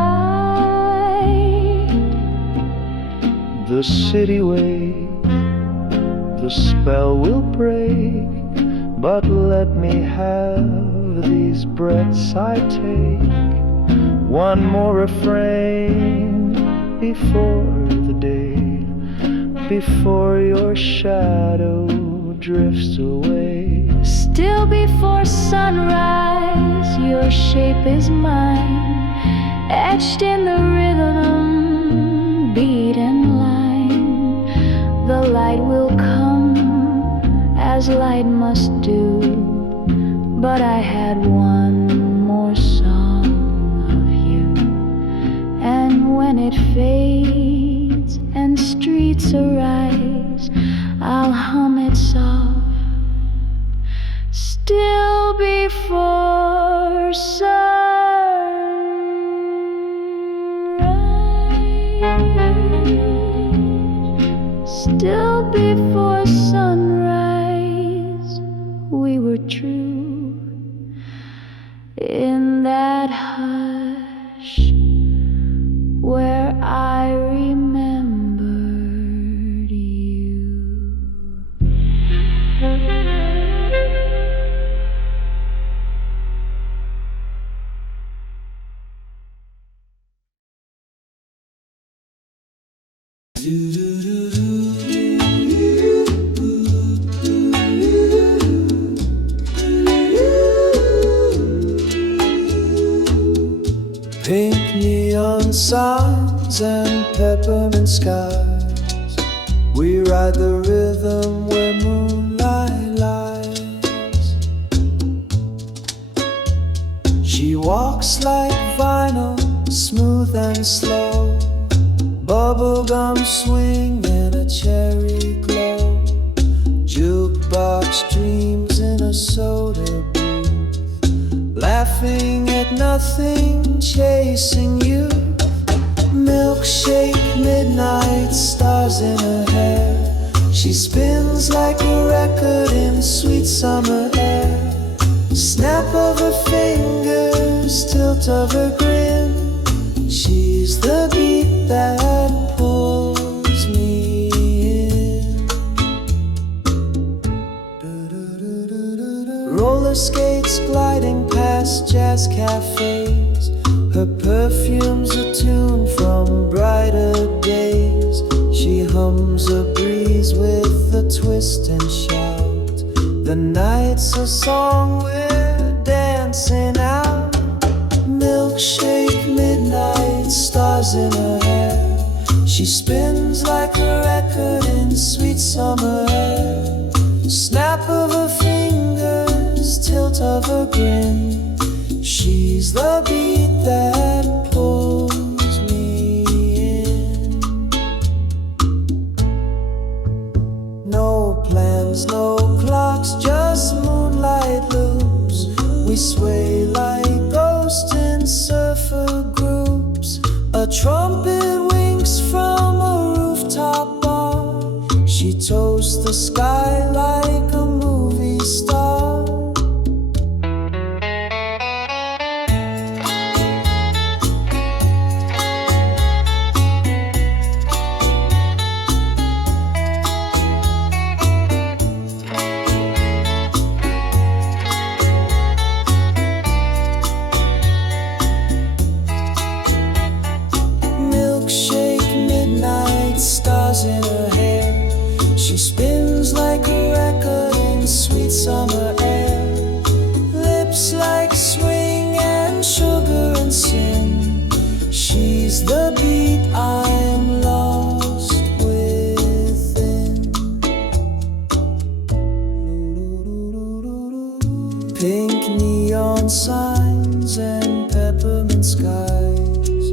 The city waits, the spell will break, but let me have these breaths I take. One more refrain before the day, before your shadow drifts away. Still before sunrise, your shape is mine, etched in the rhythm, beat and line. The light will come as light must do, but I had one more song of you. And when it fades and streets arise, I'll hum it soft, still before sunrise. Still before sunrise, we were true in that hush where I remembered you. Pink neon signs and peppermint skies, we ride the rhythm where moonlight lies. She walks like vinyl, smooth and slow, bubblegum swing and a cherry glow. Jukebox dreams in a soda booth, laughing at nothing, chasing you. Milkshake, midnight, stars in her hair. She spins like a record in sweet summer air. Snap of her fingers, tilt of her grin. She's the beat that pulls me in. Roller skates gliding past jazz cafes, her perfume's a tune from brighter days. She hums a breeze with a twist and shout. The night's a song we're dancing out. Milkshake, midnight, stars in her hair. She spins like a record in sweet summer air. Snap of her fingers, tilt of her grin. She's the beat that pulls me in. No plans, no clocks, just moonlight loops. We sway like ghosts in surfer groups. A trumpet winks from a rooftop bar. She toasts the sky like a movie star. She's the beat I'm lost within. Pink neon signs and peppermint skies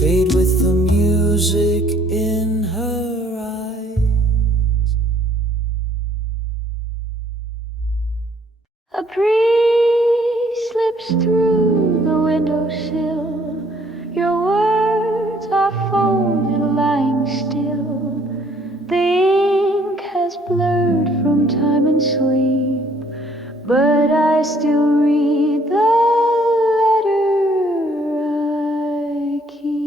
fade with the music in her eyes. A breeze slips through the windowsill. Your words are folded, lying still. The ink has blurred from time and sleep, but I still read the letter I keep.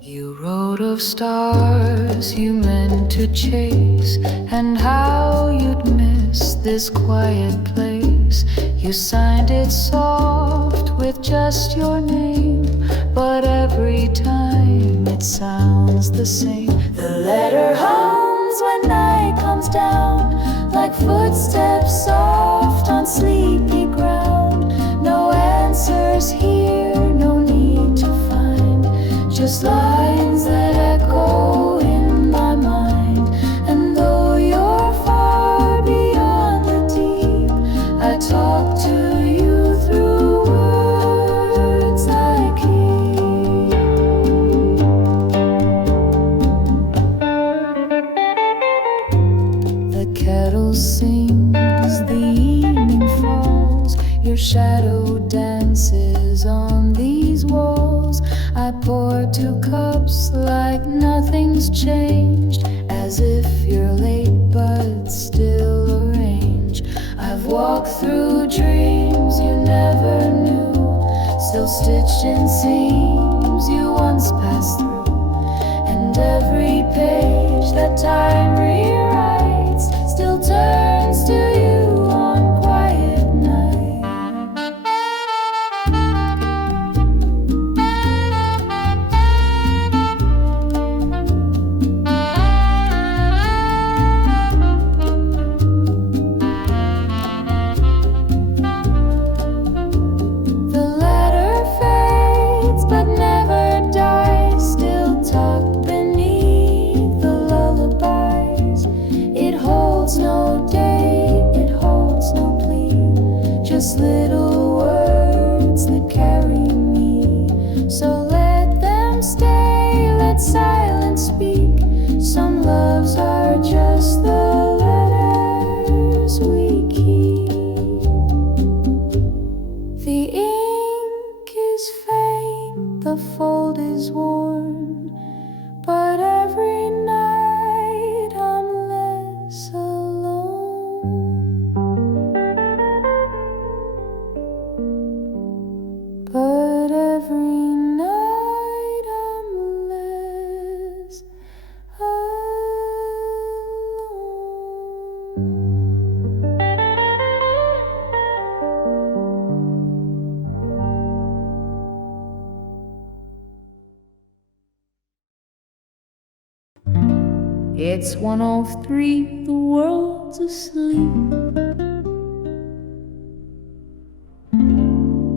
You wrote of stars you meant to chase, and how you'd miss this quiet place. You signed it soft with just your name, but every time it sounds the same. The letter hums when night comes down, like footsteps soft on sleepy ground. No answers here, no need to find, just lines that echo in my mind. And though you're far beyond the deep, I talk to you through words I keep. The kettle sings, the evening falls, your shadow dances on these walls. I pour 2 cups like nothing's changed, as if you're late but still arrange. I've walked through dreams you never knew, still stitched in seams you once passed through. And every page that time rewrites still turns to you on quiet nights. The letter fades but never dies, still tucked beneath the lullabies. It holds no date, it holds no plea, just little words that carry me. So let them stay, let silence speak. Some loves are just the letters we keep. The ink is faint, the fold is worn, but every night I'm less alone. But every night I'm less alone. It's 1:03, the world's asleep,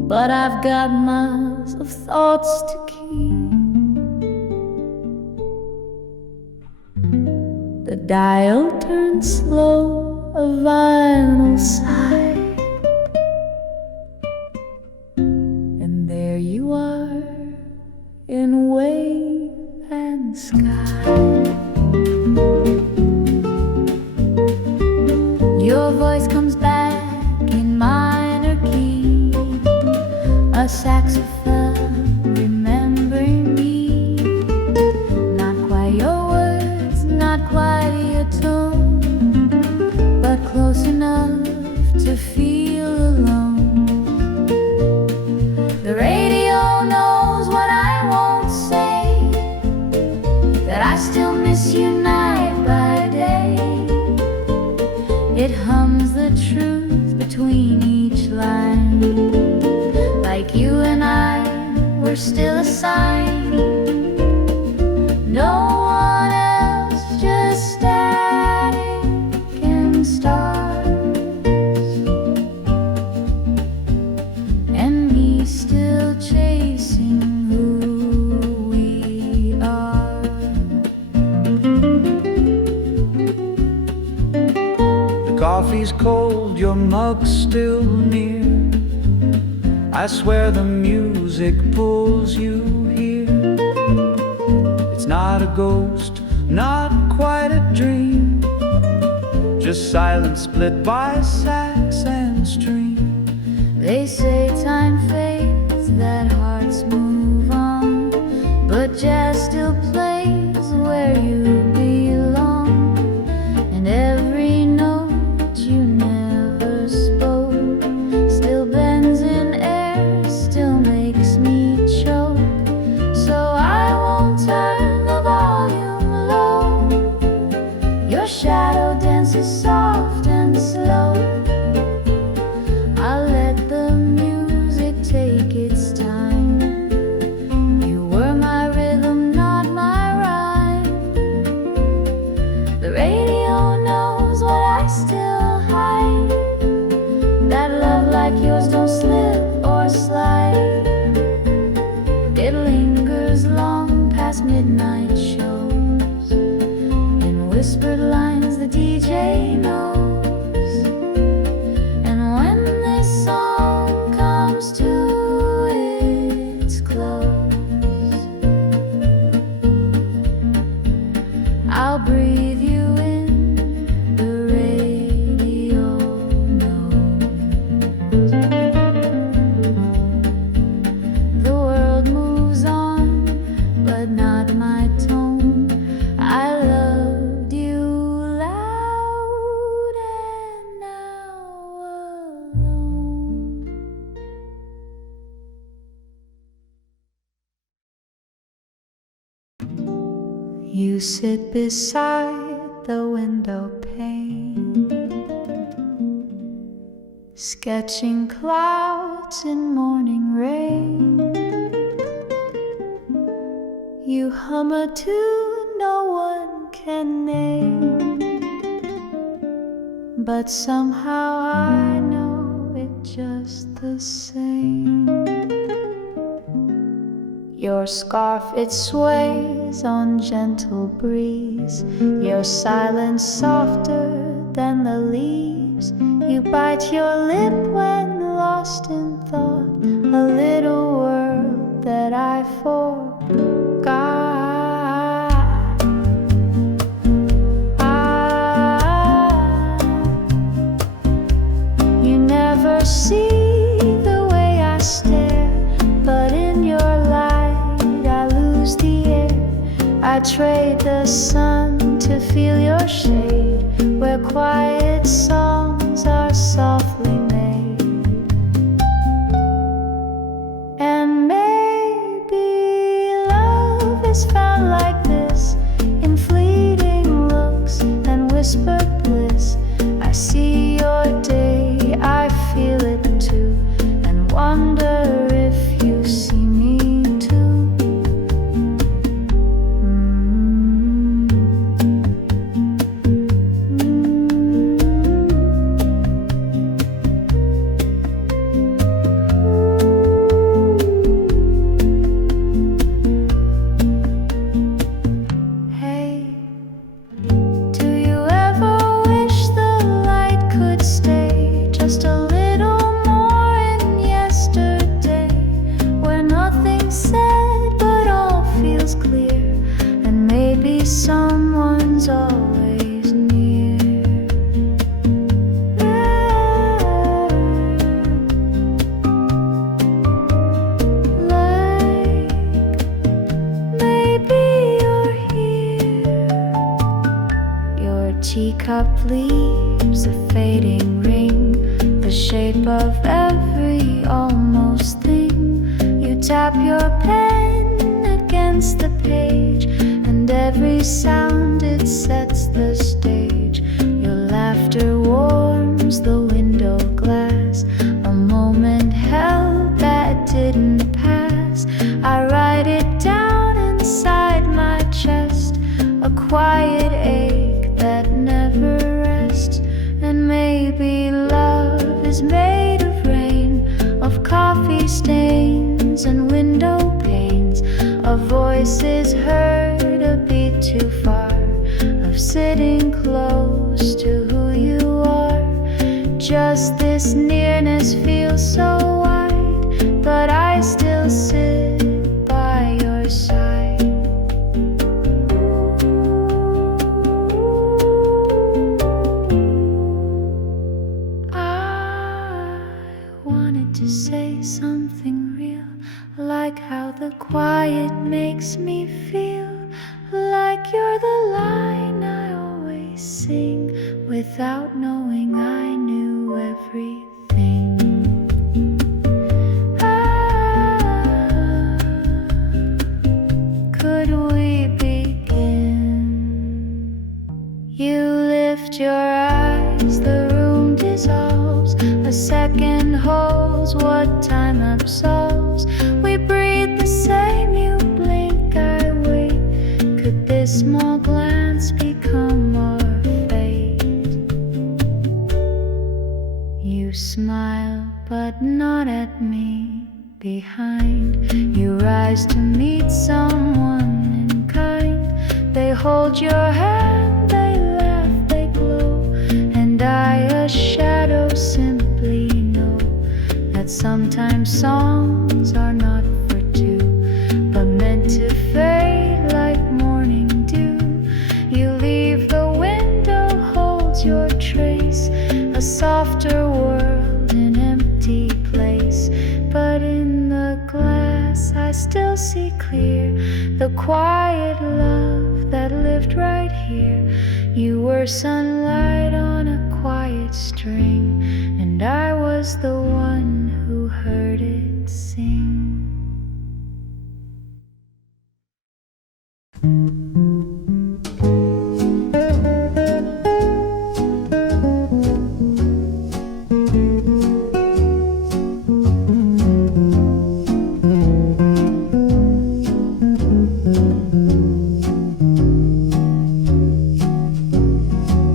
but I've got miles of thoughts to keep. The dial turns slow, a vinyl sigh, and there you are in wave and sky. Your voice comes back in minor key, a saxophone remembering me. Not quite your words, not quite your tone, but close enough to feel alone. The radio knows what I won't say, that I still miss you night by day. It hums the truth between each line. we're still a sign. No one else, just static and stars, and me still chasing who we are. The coffee's cold, your mug's still near. I swear the music pulls you here. It's not a ghost, not quite a dream, just silence split by sax and stream. They say time fades, that hearts move on, but jazz still plays where you belong. And every note you never spoke still bends in air, still makes me choke. So I won't turn the volume low. Your shadow dances soft and slow. I'll let the music take its time. You were my rhythm, not my rhyme. The radio knows what I still hide. That love like yours don't slip or slide. It lingers long past midnight shows, in whispered lines the DJ knows. And when this song comes to its close, I'll breathe you in, the radio knows. The world moves on, but not my tone. I loved you loud and now alone. You sit beside the window pane, sketching clouds in morning rain. You hum a tune no one can name, but somehow I know it just the same. Your scarf, it sways on gentle breeze, your silence softer than the leaves. You bite your lip when lost in thought, a little world that I forgot. You never see the way I stare, but in your light I lose the air. I trade the sun to feel your shade, where quiet songs are softly made. And maybe love is found like this, in fleeting looks and whispered bliss. I see your day, I feel it too, and wonder if you see me too. Hey, do you ever wish the light could stay just a little more in yesterday, where nothing's said but all feels clear, and maybe someone's always near? Like maybe you're here. Your teacup leaves a fading ring, the shape of every almost thing. You tap your pen against the page, and every sound it sets the stage. Your laughter warms the window glass, a moment held that didn't pass. voice is heard a beat too far of sitting close to who you are. Just this nearness feels so wide, but I still sit by your side. I wanted to say something real, like how the quiet makes me feel, like you're the line I always sing, without knowing I knew everything. Could we begin? You lift your eyes, the room dissolves, a second holds what time absolves. We breathe the same, you blink, I wait. Could this small glance become our fate? You smile, but not at me. Behind, you rise to meet someone in kind. They hold your hand, they laugh, they glow, and I, a shadow, simply know that sometimes songs are not for two, but meant to fade like morning dew. You leave, the window holds your trace, a softer world, an empty place. But in the glass I still see clear the quiet love that lived right here. You were sunlight on a quiet string, and I was the one who heard it sing.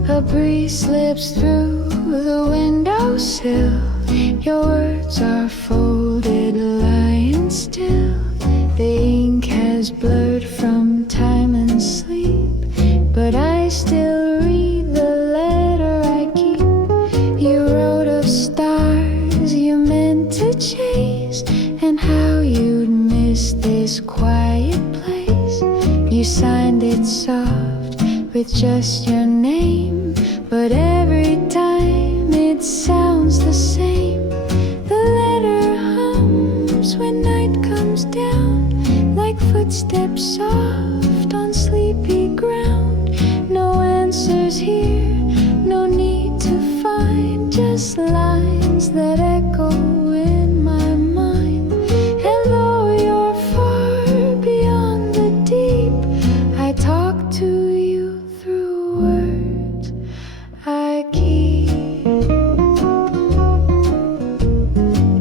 A breeze slips through the windowsill. Your words are folded, lying still. The ink has blurred from time and sleep, but I still read the letter I keep. You wrote of stars you meant to chase, and how you'd miss this quiet place. You signed it soft with just your name, but every time it sounds the same. The letter hums when night comes down, like footsteps soft on sleepy ground. No answers here, no need to find, just lines that echo in my mind. And though you're far beyond the deep, I talk to you through words I keep.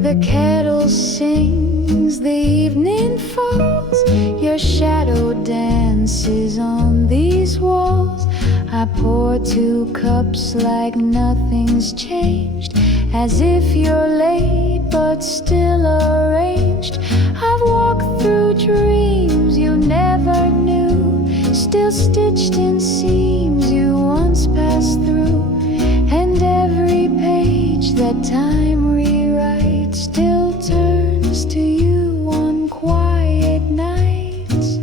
The kettle sings, the evening falls, your shadow dances on these walls. I pour 2 cups like nothing's changed, as if you're late but still arranged. I've walked through dreams you never knew, still stitched in seams you once passed through. And every page that time rewrites still turns to you on quiet nights.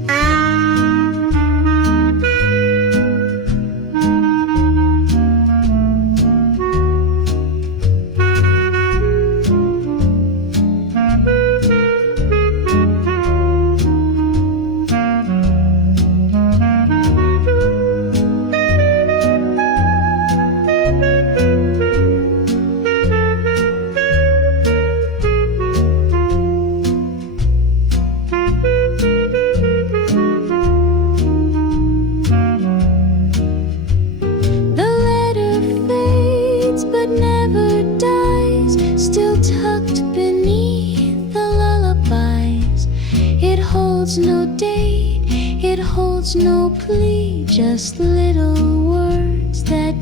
holds no date, it holds no plea, just little words that